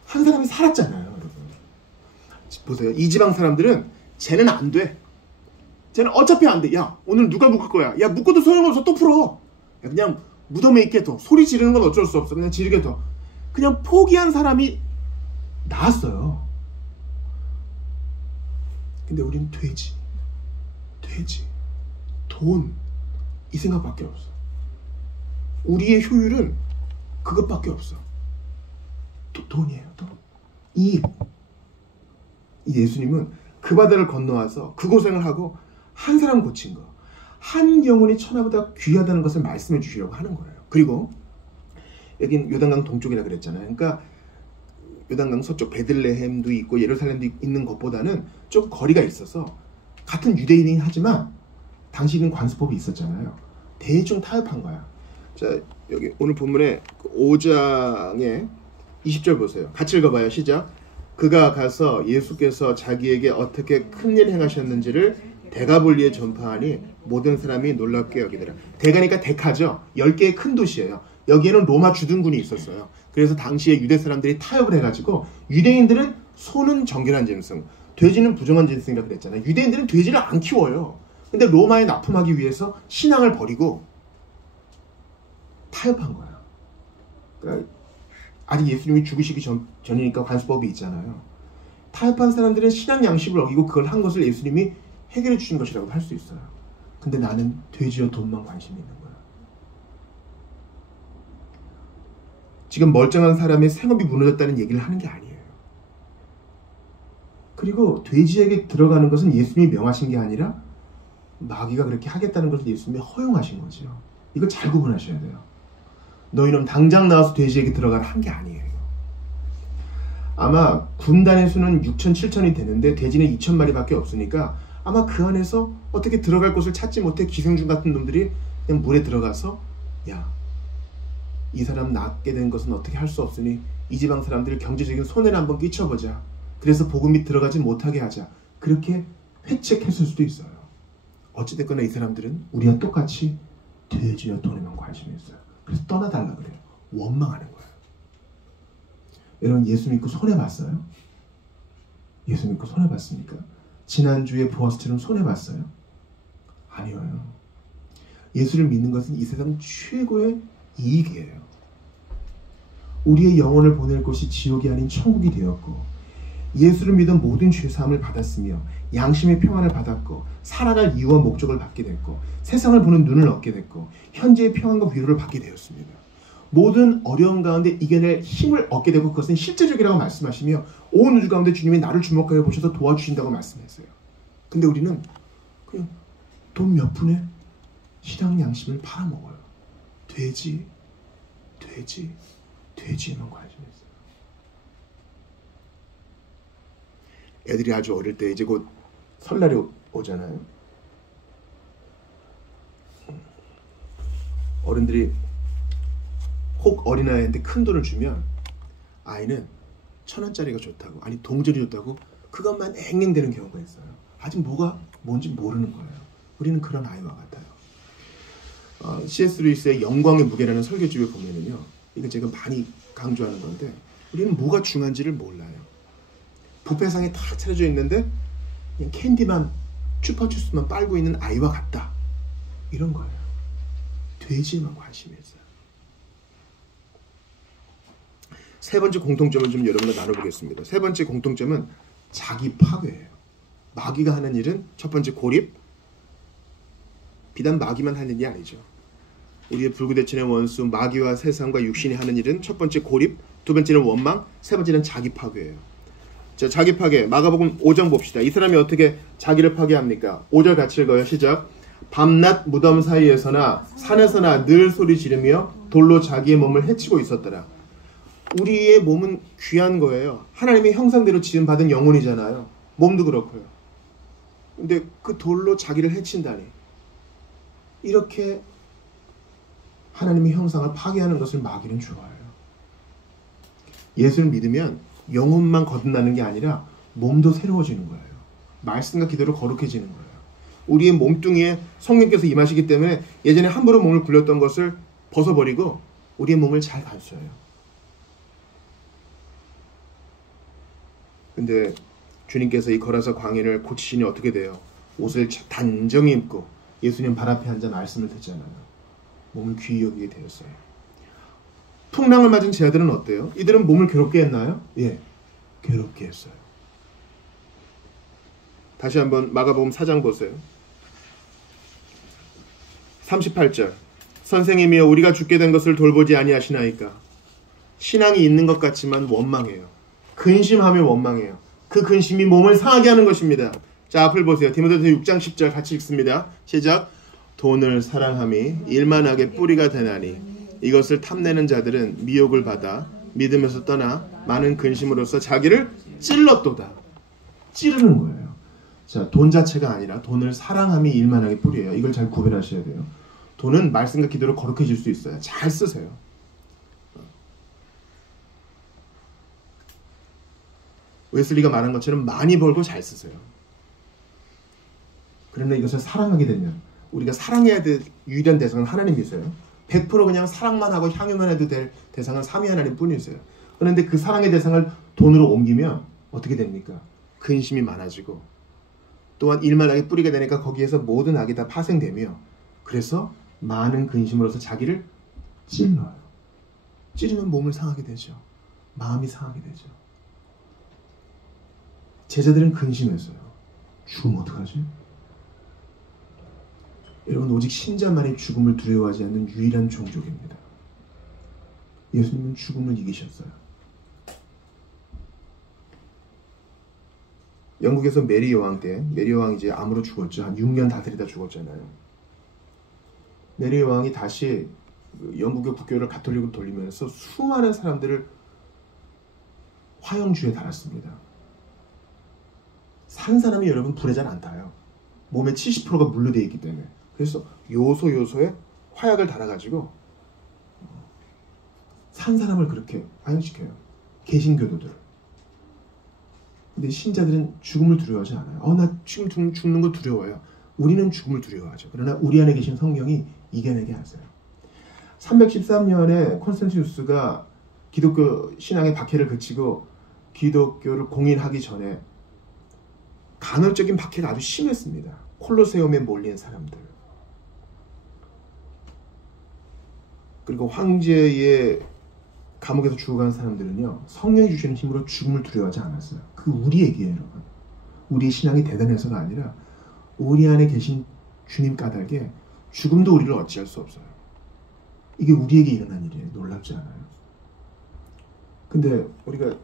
한 사람이 살았잖아요, 여러분. 보세요. 이 지방 사람들은 쟤는 안 돼. 쟤는 어차피 안 돼. 야, 오늘 누가 묶을 거야? 야, 묶어도 소용없어. 또 풀어. 야, 그냥 무덤에 있게 둬. 소리 지르는 건 어쩔 수 없어. 그냥 지르게 둬. 그냥 포기한 사람이 나았어요. 근데 우리는 돼지. 돼지, 돈, 이 생각밖에 없어. 우리의 효율은 그것밖에 없어. 돈이에요. 돈. 이익. 예수님은 그 바다를 건너와서 그 고생을 하고 한 사람 고친 거, 한 영혼이 천하보다 귀하다는 것을 말씀해 주시려고 하는 거예요. 그리고 여긴 요단강 동쪽이라 그랬잖아요. 그러니까 요단강 서쪽 베들레헴도 있고 예루살렘도 있는 것보다는 좀 거리가 있어서 같은 유대인이긴 하지만 당시에는 관습법이 있었잖아요. 대충 타협한 거야. 자, 여기 오늘 본문에 5장에 20절 보세요. 같이 읽어봐요. 시작. 그가 가서 예수께서 자기에게 어떻게 큰일 행하셨는지를 데가볼리에 전파하니 모든 사람이 놀랍게 여기더라. 데가니까 데카죠. 10개의 큰 도시예요. 여기에는 로마 주둔군이 있었어요. 그래서 당시에 유대 사람들이 타협을 해가지고 유대인들은 소는 정결한 짐승, 돼지는 부정한 짐승이라고 그랬잖아요. 유대인들은 돼지를 안 키워요. 근데 로마에 납품하기 위해서 신앙을 버리고 타협한 거야. 그러니까 아직 예수님이 죽으시기 전이니까 관습법이 있잖아요. 타협한 사람들은 신앙 양식을 어기고 그걸 한 것을 예수님이 해결해 주신 것이라고 할 수 있어요. 근데 나는 돼지와 돈만 관심이 있는 거야. 지금 멀쩡한 사람의 생업이 무너졌다는 얘기를 하는 게 아니에요. 그리고 돼지에게 들어가는 것은 예수님이 명하신 게 아니라 마귀가 그렇게 하겠다는 것을 예수님이 허용하신 거죠. 이거 잘 구분하셔야 돼요. 너희는 당장 나와서 돼지에게 들어가라 한 게 아니에요. 아마 군단의 수는 6천, 7천이 되는데 돼지는 2천 마리밖에 없으니까 아마 그 안에서 어떻게 들어갈 곳을 찾지 못해 기생충 같은 놈들이 그냥 물에 들어가서 야, 이 사람 낫게 된 것은 어떻게 할 수 없으니 이 지방 사람들 경제적인 손해를 한번 끼쳐보자. 그래서 복음이 들어가지 못하게 하자. 그렇게 회책했을 수도 있어요. 어찌됐거나 이 사람들은 우리와 똑같이 돼지와 돈에만 관심이 있어요. 그래서 떠나달라 그래요. 원망하는 거예요. 여러분 예수 믿고 손해봤어요? 예수 믿고 손해봤습니까? 지난주에 보아스처럼 손해봤어요? 아니에요. 예수를 믿는 것은 이 세상 최고의 이익이에요. 우리의 영혼을 보낼 곳이 지옥이 아닌 천국이 되었고 예수를 믿은 모든 죄사함을 받았으며 양심의 평안을 받았고 살아갈 이유와 목적을 받게 됐고 세상을 보는 눈을 얻게 됐고 현재의 평안과 위로를 받게 되었습니다. 모든 어려움 가운데 이겨낼 힘을 얻게 되고 그것은 실제적이라고 말씀하시며 온 우주 가운데 주님이 나를 주목하여 보셔서 도와주신다고 말씀했어요. 근데 우리는 그냥 돈 몇 푼에 신앙 양심을 팔아먹어요. 돼지에만 관심이 있어요. 애들이 아주 어릴 때 이제 곧 설날이 오잖아요. 어른들이 혹 어린아이한테 큰 돈을 주면 아이는 1,000원짜리가 좋다고, 아니 동전이 좋다고 그것만 앵앵대는 경우가 있어요. 아직 뭐가 뭔지 모르는 거예요. 우리는 그런 아이와 같아요. C.S. 루이스의 영광의 무게라는 설교집에 보면은요, 이거 제가 많이 강조하는 건데 우리는 뭐가 중요한지를 몰라요. 뷔페상에 다 차려져 있는데 그냥 캔디만 추파추스만 빨고 있는 아이와 같다. 이런 거예요. 돼지에만 관심이 있어요. 세 번째 공통점을 좀 여러분과 나눠보겠습니다. 세 번째 공통점은 자기 파괴예요. 마귀가 하는 일은 첫 번째 고립. 비단 마귀만 하는 일이 아니죠. 우리의 불구대천의 원수 마귀와 세상과 육신이 하는 일은 첫 번째 고립, 두 번째는 원망, 세 번째는 자기 파괴예요. 자, 자기 파괴. 마가복음 5장 봅시다. 이 사람이 어떻게 자기를 파괴합니까? 5절 같이 읽어요. 시작. 밤낮 무덤 사이에서나 산에서나 늘 소리 지르며 돌로 자기의 몸을 해치고 있었더라. 우리의 몸은 귀한 거예요. 하나님의 형상대로 지음받은 영혼이잖아요. 몸도 그렇고요. 근데 그 돌로 자기를 해친다니. 이렇게 하나님의 형상을 파괴하는 것을 마귀는 좋아해요. 예수를 믿으면 영혼만 거듭나는 게 아니라 몸도 새로워지는 거예요. 말씀과 기도로 거룩해지는 거예요. 우리의 몸뚱이에 성령께서 임하시기 때문에 예전에 함부로 몸을 굴렸던 것을 벗어버리고 우리의 몸을 잘 간수해요. 근데 주님께서 이 거라사 광인을 고치시니 어떻게 돼요? 옷을 단정히 입고 예수님 발 앞에 앉아 말씀을 듣잖아요. 몸을 귀히 여기게 되었어요. 풍랑을 맞은 제 아들은 어때요? 이들은 몸을 괴롭게 했나요? 예, 괴롭게 했어요. 다시 한번 마가복음 4장 보세요. 38절. 선생님이여 우리가 죽게 된 것을 돌보지 아니하시나이까. 신앙이 있는 것 같지만 원망해요. 근심하며 원망해요. 그 근심이 몸을 상하게 하는 것입니다. 자, 앞을 보세요. 디모데후서 6장 10절 같이 읽습니다. 시작. 돈을 사랑함이 일만하게 뿌리가 되나니 이것을 탐내는 자들은 미혹을 받아 믿음에서 떠나 많은 근심으로써 자기를 찔렀도다. 찌르는 거예요. 자, 돈 자체가 아니라 돈을 사랑함이 일만하게 뿌리예요. 이걸 잘 구별하셔야 돼요. 돈은 말씀과 기도로 거룩해질 수 있어요. 잘 쓰세요. 웨슬리가 말한 것처럼 많이 벌고 잘 쓰세요. 그러나 이것을 사랑하게 되면 우리가 사랑해야 될 유일한 대상은 하나님이세요. 100% 그냥 사랑만 하고 향유만 해도 될 대상은 삼위 하나님 뿐이세요. 그런데 그 사랑의 대상을 돈으로 옮기면 어떻게 됩니까? 근심이 많아지고 또한 일만하게 뿌리게 되니까 거기에서 모든 악이 다 파생되며 그래서 많은 근심으로서 자기를 찔러요. 찌르면 몸을 상하게 되죠. 마음이 상하게 되죠. 제자들은 근심했어요. 죽으면 어떡하지? 여러분, 오직 신자만이 죽음을 두려워하지 않는 유일한 종족입니다. 예수님은 죽음을 이기셨어요. 영국에서 메리 여왕 때, 메리 여왕이 이제 암으로 죽었죠. 한 6년 다스리다 죽었잖아요. 메리 여왕이 다시 영국의 국교를 가톨릭으로 돌리면서 수많은 사람들을 화형주에 달았습니다. 산 사람이 여러분 불에 잘 안 타요. 몸의 70%가 물로 되어 있기 때문에. 그래서 요소에 화약을 달아가지고 산 사람을 그렇게 화형시켜요. 개신교도들. 근데 신자들은 죽음을 두려워하지 않아요. 나 지금 죽는 거 두려워요. 우리는 죽음을 두려워하죠. 그러나 우리 안에 계신 성령이 이겨내게 하세요. 313년에 콘스탄티누스가 기독교 신앙의 박해를 그치고 기독교를 공인하기 전에 간헐적인 박해가 아주 심했습니다. 콜로세움에 몰린 사람들. 그리고 황제의 감옥에서 죽어간 사람들은요. 성령이 주시는 힘으로 죽음을 두려워하지 않았어요. 그 우리 얘기예요, 여러분. 우리의 신앙이 대단해서가 아니라 우리 안에 계신 주님 까닭에 죽음도 우리를 어찌할 수 없어요. 이게 우리에게 일어난 일이에요. 놀랍지 않아요? 근데 우리가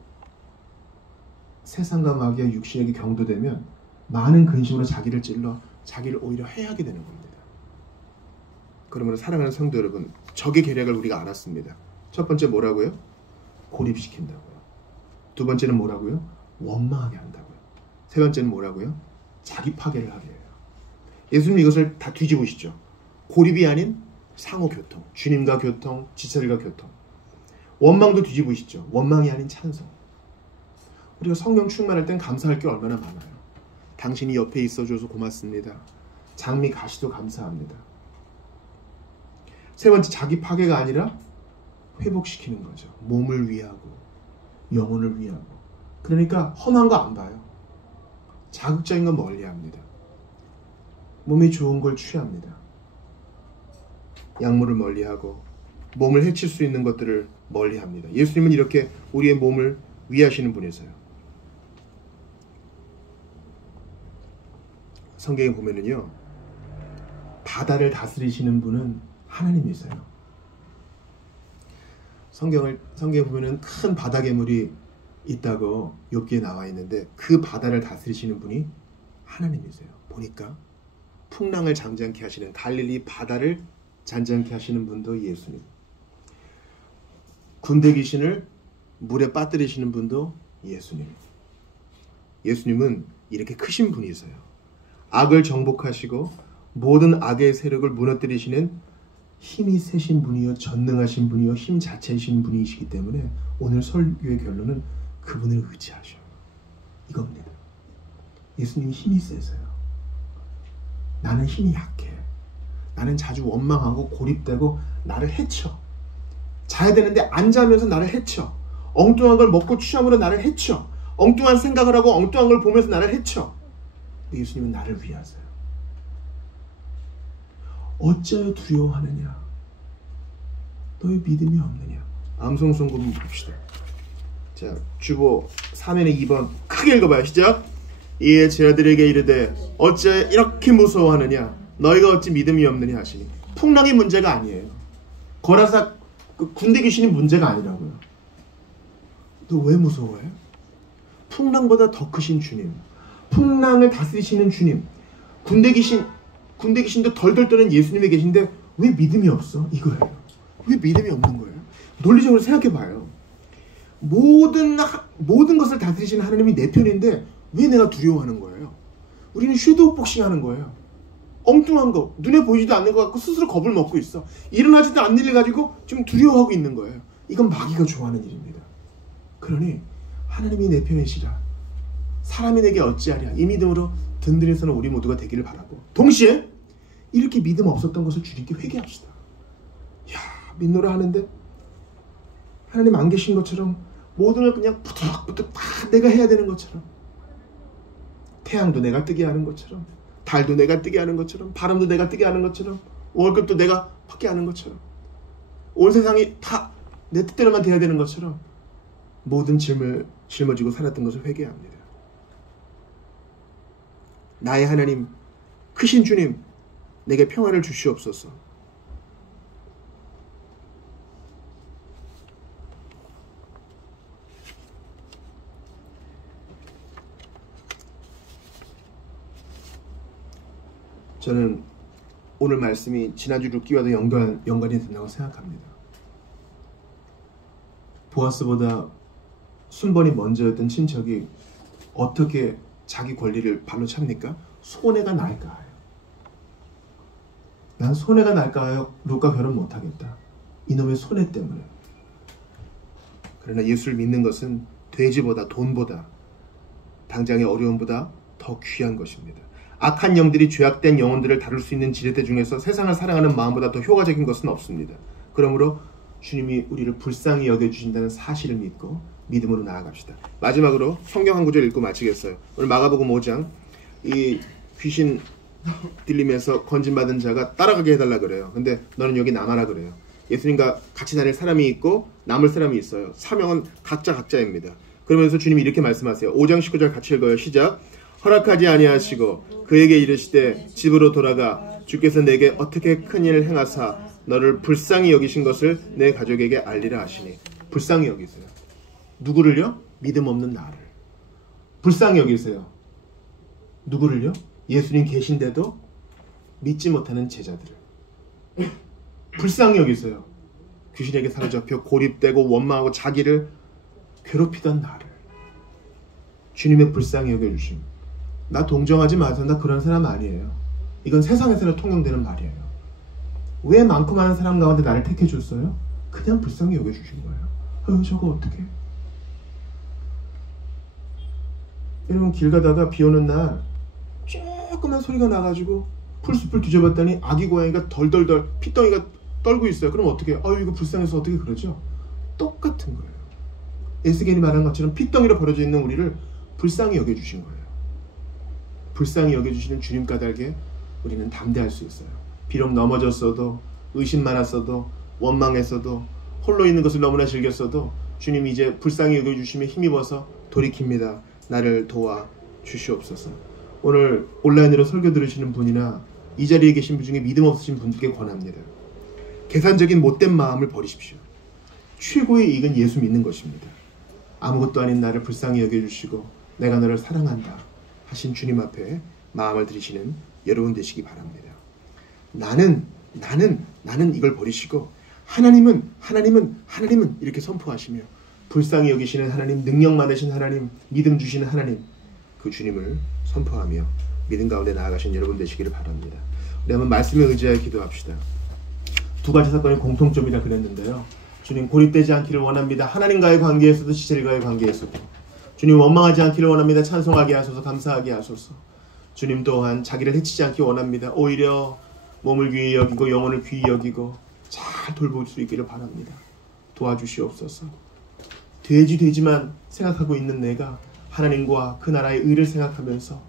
세상과 마귀와 육신에게 경도되면 많은 근심으로 자기를 찔러 자기를 오히려 해하게 되는 겁니다. 그러므로 사랑하는 성도 여러분, 적의 계략을 우리가 알았습니다. 첫 번째 뭐라고요? 고립시킨다고요. 두 번째는 뭐라고요? 원망하게 한다고요. 세 번째는 뭐라고요? 자기 파괴를 하게 해요. 예수님 이것을 다 뒤집으시죠. 고립이 아닌 상호교통, 주님과 교통, 지체들과 교통. 원망도 뒤집으시죠. 원망이 아닌 찬송. 우리가 성령 충만할 땐 감사할 게 얼마나 많아요. 당신이 옆에 있어줘서 고맙습니다. 장미 가시도 감사합니다. 세 번째, 자기 파괴가 아니라 회복시키는 거죠. 몸을 위하고 영혼을 위하고. 그러니까 험한 거 안 봐요. 자극적인 건 멀리합니다. 몸에 좋은 걸 취합니다. 약물을 멀리하고 몸을 해칠 수 있는 것들을 멀리합니다. 예수님은 이렇게 우리의 몸을 위하시는 분이세요. 성경에 보면은요, 바다를 다스리시는 분은 하나님이세요. 성경에 보면은 큰 바다 괴물이 있다고 욥기에 나와 있는데 그 바다를 다스리시는 분이 하나님이세요. 보니까 풍랑을 잠잠케 하시는, 갈릴리 바다를 잔잔케 하시는 분도 예수님. 군대 귀신을 물에 빠뜨리시는 분도 예수님. 예수님은 이렇게 크신 분이세요. 악을 정복하시고 모든 악의 세력을 무너뜨리시는 힘이 세신 분이요, 전능하신 분이요, 힘 자체이신 분이시기 때문에 오늘 설교의 결론은 그분을 의지하셔. 이겁니다. 예수님이 힘이 세세요. 나는 힘이 약해. 나는 자주 원망하고 고립되고 나를 해쳐. 자야 되는데 안 자면서 나를 해쳐. 엉뚱한 걸 먹고 취함으로 나를 해쳐. 엉뚱한 생각을 하고 엉뚱한 걸 보면서 나를 해쳐. 근데 예수님은 나를 위하세요. 어찌하여 두려워하느냐? 너의 믿음이 없느냐? 암송송금 봅시다. 자, 주보 3면의 2번 크게 읽어봐요. 시작. 이에 제자들에게 이르되 어찌하여 이렇게 무서워하느냐? 너희가 어찌 믿음이 없느냐 하시니 풍랑이 문제가 아니에요. 거라사 군대 귀신이 문제가 아니라고요. 너 왜 무서워해? 풍랑보다 더 크신 주님, 풍랑을 다스리시는 주님, 군대 귀신도 덜덜 떠는 예수님이 계신데 왜 믿음이 없어? 이거예요. 왜 믿음이 없는 거예요? 논리적으로 생각해봐요. 모든 것을 다스리시는 하나님이 내 편인데 왜 내가 두려워하는 거예요? 우리는 섀도우 복싱 하는 거예요. 엉뚱한 거, 눈에 보이지도 않는 것 같고 스스로 겁을 먹고 있어. 일어나지도 않는 일 가지고 지금 두려워하고 있는 거예요. 이건 마귀가 좋아하는 일입니다. 그러니 하나님이 내 편이시라 사람이 내게 어찌하랴, 이 믿음으로 든든히 서는 우리 모두가 되기를 바라고, 동시에 이렇게 믿음 없었던 것을 주님께 회개합시다. 야, 믿노라 하는데 하나님 안 계신 것처럼 모든 걸 그냥 부득부득 다 내가 해야 되는 것처럼, 태양도 내가 뜨게 하는 것처럼, 달도 내가 뜨게 하는 것처럼, 바람도 내가 뜨게 하는 것처럼, 월급도 내가 받게 하는 것처럼, 온 세상이 다 내 뜻대로만 돼야 되는 것처럼 모든 짐을 짊어지고 살았던 것을 회개합니다. 나의 하나님, 크신 주님, 내게 평화를 주시옵소서. 저는 오늘 말씀이 지난주 룻기와도 연관이 된다고 생각합니다. 보아스보다 순번이 먼저였던 친척이 어떻게 자기 권리를 발로 찹니까? 손해가 날까 하여. 난 손해가 날까 하여 룻과 결혼 못하겠다. 이놈의 손해 때문에. 그러나 예수를 믿는 것은 돼지보다 돈보다 당장의 어려움보다 더 귀한 것입니다. 악한 영들이 죄악된 영혼들을 다룰 수 있는 지렛대 중에서 세상을 사랑하는 마음보다 더 효과적인 것은 없습니다. 그러므로 주님이 우리를 불쌍히 여겨주신다는 사실을 믿고 믿음으로 나아갑시다. 마지막으로 성경 한 구절 읽고 마치겠어요. 오늘 마가복음 5장, 이 귀신 들리면서 건진받은 자가 따라가게 해달라 그래요. 근데 너는 여기 남아라 그래요. 예수님과 같이 다닐 사람이 있고 남을 사람이 있어요. 사명은 각자입니다. 그러면서 주님이 이렇게 말씀하세요. 5장 19절 같이 읽어요. 시작. 허락하지 아니하시고 그에게 이르시되 집으로 돌아가 주께서 내게 어떻게 큰 일을 행하사 너를 불쌍히 여기신 것을 내 가족에게 알리라 하시니. 불쌍히 여기세요. 누구를요? 믿음 없는 나를. 불쌍히 여기세요. 누구를요? 예수님 계신데도 믿지 못하는 제자들을. 불쌍히 여기세요. 귀신에게 사로잡혀 고립되고 원망하고 자기를 괴롭히던 나를. 주님의 불쌍히 여겨주심. 나 동정하지 마세요. 나 그런 사람 아니에요. 이건 세상에서는 통용되는 말이에요. 왜 많고 많은 사람 가운데 나를 택해줬어요? 그냥 불쌍히 여겨주신 거예요. 저거 어떡해? 여러분, 길 가다가 비 오는 날 조그만 소리가 나가지고 풀숲을 뒤져봤더니 아기 고양이가 덜덜덜 피덩이가 떨고 있어요. 그럼 어떻게 해요? 이거 불쌍해서 어떻게 그러죠? 똑같은 거예요. 에스겔이 말한 것처럼 피덩이로 버려져 있는 우리를 불쌍히 여겨주신 거예요. 불쌍히 여겨주시는 주님 까닭에 우리는 담대할 수 있어요. 비록 넘어졌어도, 의심 많았어도, 원망했어도, 홀로 있는 것을 너무나 즐겼어도 주님이 이제 불쌍히 여겨주심에 힘입어서 돌이킵니다. 나를 도와 주시옵소서. 오늘 온라인으로 설교 들으시는 분이나 이 자리에 계신 분 중에 믿음 없으신 분들께 권합니다. 계산적인 못된 마음을 버리십시오. 최고의 이익은 예수 믿는 것입니다. 아무것도 아닌 나를 불쌍히 여겨주시고 내가 너를 사랑한다 하신 주님 앞에 마음을 들이시는 여러분 되시기 바랍니다. 나는 이걸 버리시고 하나님은 이렇게 선포하시며 불쌍히 여기시는 하나님, 능력 많으신 하나님, 믿음 주시는 하나님, 그 주님을 선포하며 믿음 가운데 나아가신 여러분 되시기를 바랍니다. 우리 한번 말씀에 의지하여 기도합시다. 두 가지 사건의 공통점이라 그랬는데요. 주님, 고립되지 않기를 원합니다. 하나님과의 관계에서도 지체들과의 관계에서도. 주님, 원망하지 않기를 원합니다. 찬송하게 하소서, 감사하게 하소서. 주님 또한 자기를 해치지 않기 원합니다. 오히려 몸을 귀히 여기고 영혼을 귀히 여기고 잘 돌볼 수 있기를 바랍니다. 도와주시옵소서. 돼지만 생각하고 있는 내가 하나님과 그 나라의 의를 생각하면서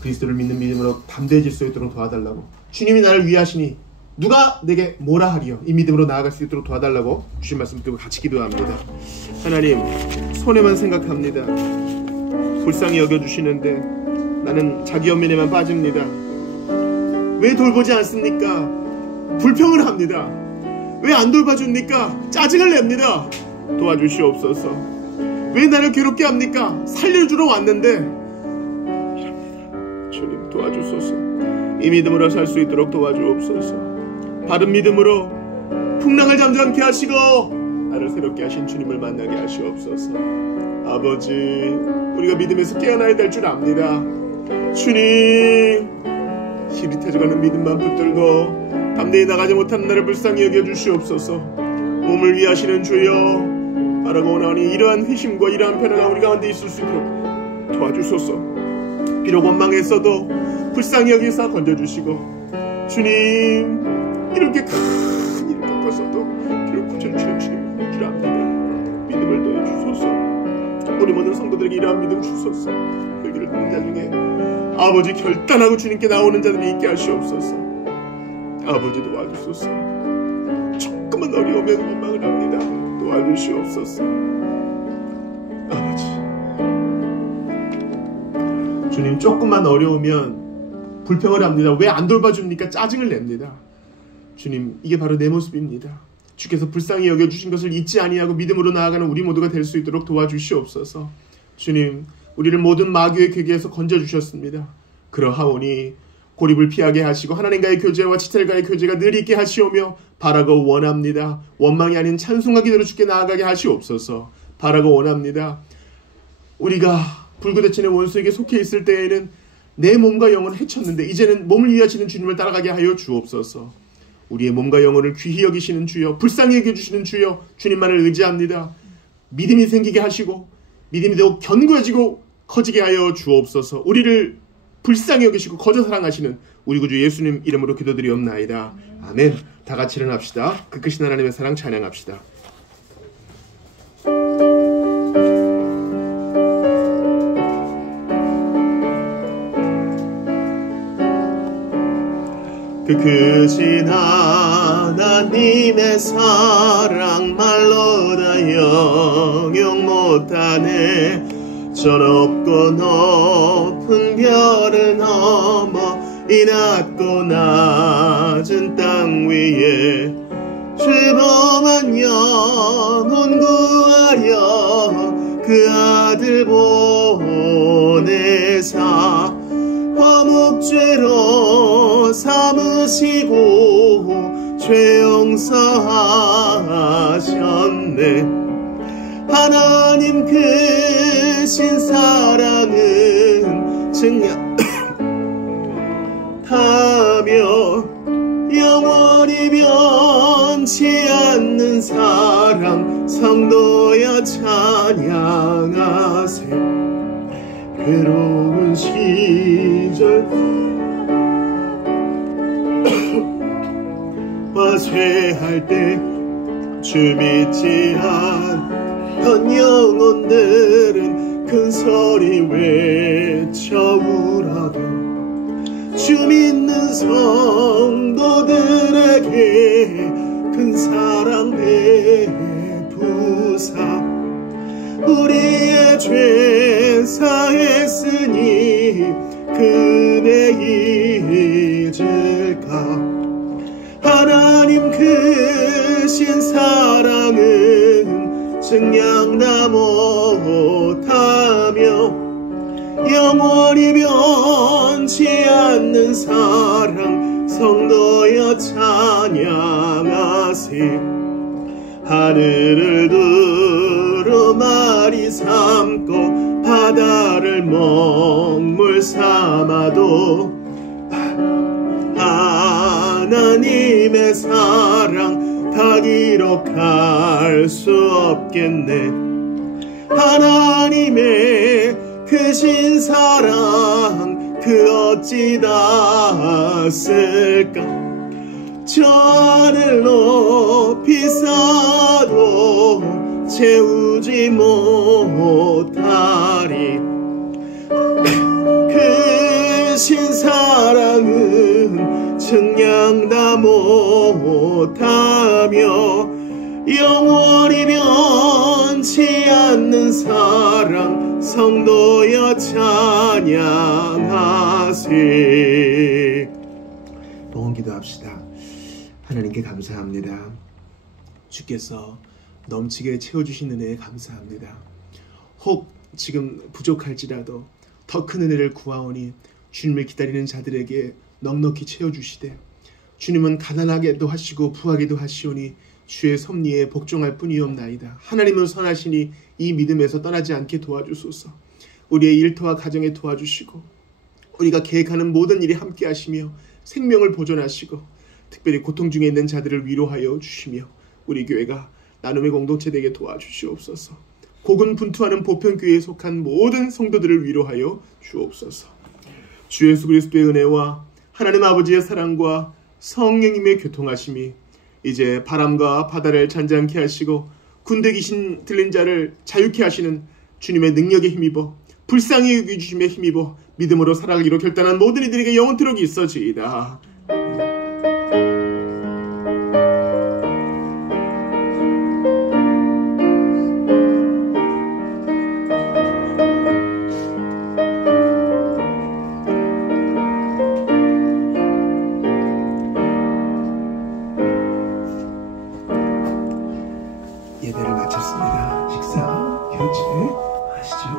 그리스도를 믿는 믿음으로 담대해질 수 있도록 도와달라고, 주님이 나를 위하시니 누가 내게 뭐라 하리요, 이 믿음으로 나아갈 수 있도록 도와달라고 주신 말씀 듣고 같이 기도합니다. 하나님, 손해만 생각합니다. 불쌍히 여겨주시는데 나는 자기 연민에만 빠집니다. 왜 돌보지 않습니까? 불평을 합니다. 왜 안 돌봐줍니까? 짜증을 냅니다. 도와주시옵소서. 왜 나를 괴롭게 합니까? 살려주러 왔는데 이랍니다. 주님 도와주소서. 이 믿음으로 살 수 있도록 도와주옵소서. 바른 믿음으로 풍랑을 잠잠케 하시고 나를 새롭게 하신 주님을 만나게 하시옵소서. 아버지, 우리가 믿음에서 깨어나야 될 줄 압니다. 주님, 희릿해져가는 믿음만 붙들고 담대히 나가지 못하는 나를 불쌍히 여겨주시옵소서. 몸을 위하시는 주여, 바라고 원하니 이러한 회심과 이러한 편안함 우리 가운데 있을 수 있도록 도와주소서. 비록 원망했어도 불쌍히 여기사 건져주시고, 주님, 이렇게 큰 일을 겪었어도 비록 구절주는 주님인 줄 압니다. 믿음을 더해주소서. 우리 모든 성도들에게 이러한 믿음 주소서. 여기를 듣는 자 중에 아버지 결단하고 주님께 나오는 자들이 있게 하시옵소서. 아버지 도와주소서. 조금만 어려우면 원망을 합니다. 도와주시옵소서. 아버지, 주님, 조금만 어려우면 불평을 합니다. 왜 안 돌봐줍니까? 짜증을 냅니다. 주님, 이게 바로 내 모습입니다. 주께서 불쌍히 여겨주신 것을 잊지 아니하고 믿음으로 나아가는 우리 모두가 될 수 있도록 도와주시옵소서. 주님, 우리를 모든 마귀의 괴계에서 건져주셨습니다. 그러하오니 고립을 피하게 하시고 하나님과의 교제와 지체들과의 교제가 늘 있게 하시오며 바라고 원합니다. 원망이 아닌 찬송과 기도로 주께 나아가게 하시옵소서. 바라고 원합니다. 우리가 불구대천의 원수에게 속해 있을 때에는 내 몸과 영혼을 해쳤는데 이제는 몸을 위하시는 주님을 따라가게 하여 주옵소서. 우리의 몸과 영혼을 귀히 여기시는 주여, 불쌍히 여겨주시는 주여, 주님만을 의지합니다. 믿음이 생기게 하시고 믿음이 더욱 견고해지고 커지게 하여 주옵소서. 우리를 불쌍히 여기시고 거저 사랑하시는 우리 구주 예수님 이름으로 기도드리옵나이다. 아멘. 다 같이 일어납시다. 그 크신 하나님의 사랑 찬양합시다. 그 크신 하나님의 사랑 말로 다 영영 못하네. 저 높고 높은 별을 넘어 이 낮고 낮은 땅 위에 죄범한 영혼 구하려 그 아들 보내사 화목죄로 삼으시고 죄 용서하셨네. 하나님 크신 사랑은 증명하며 영원히 변치 않는 사랑 성도여 찬양하세. 괴로운 시절 화쇠할 때 주 믿지 않던 영혼들은 큰 소리 외쳐 울어도 주 믿는 성도들에게 큰 사랑 베푸사 우리의 죄 사했으니 그네 잊을까. 하나님 크신 사랑은 증량다 못하며 영원히 변치 않는 사랑 성도여 찬양하세. 하늘을 두루마리 삼고 바다를 먹물 삼아도 하나님의 사랑 다 기록할 수 없겠네. 하나님의 크신 사랑 그 어찌 닿았을까. 저 하늘 높이 쌓아도 채우지 못하리. 크신 사랑은 증량다 못하며 영원히 변치 않는 사랑 성도여 찬양하세. 봉헌 기도합시다. 하나님께 감사합니다. 주께서 넘치게 채워주신 은혜에 감사합니다. 혹 지금 부족할지라도 더 큰 은혜를 구하오니 주님을 기다리는 자들에게 넉넉히 채워주시되 주님은 가난하게도 하시고 부하게도 하시오니 주의 섭리에 복종할 뿐이옵나이다. 하나님은 선하시니 이 믿음에서 떠나지 않게 도와주소서. 우리의 일터와 가정에 도와주시고 우리가 계획하는 모든 일에 함께 하시며 생명을 보존하시고 특별히 고통 중에 있는 자들을 위로하여 주시며 우리 교회가 나눔의 공동체 되게 도와주시옵소서. 고군분투하는 보편교회에 속한 모든 성도들을 위로하여 주옵소서. 주 예수 그리스도의 은혜와 하나님 아버지의 사랑과 성령님의 교통하심이 이제 바람과 바다를 잔잔케 하시고 군대 귀신 들린 자를 자유케 하시는 주님의 능력에 힘입어 불쌍히 여기주심에 힘입어 믿음으로 살아가기로 결단한 모든 이들에게 영원토록 있어지이다. 예배를 마쳤습니다. 식사, 교제 하시죠.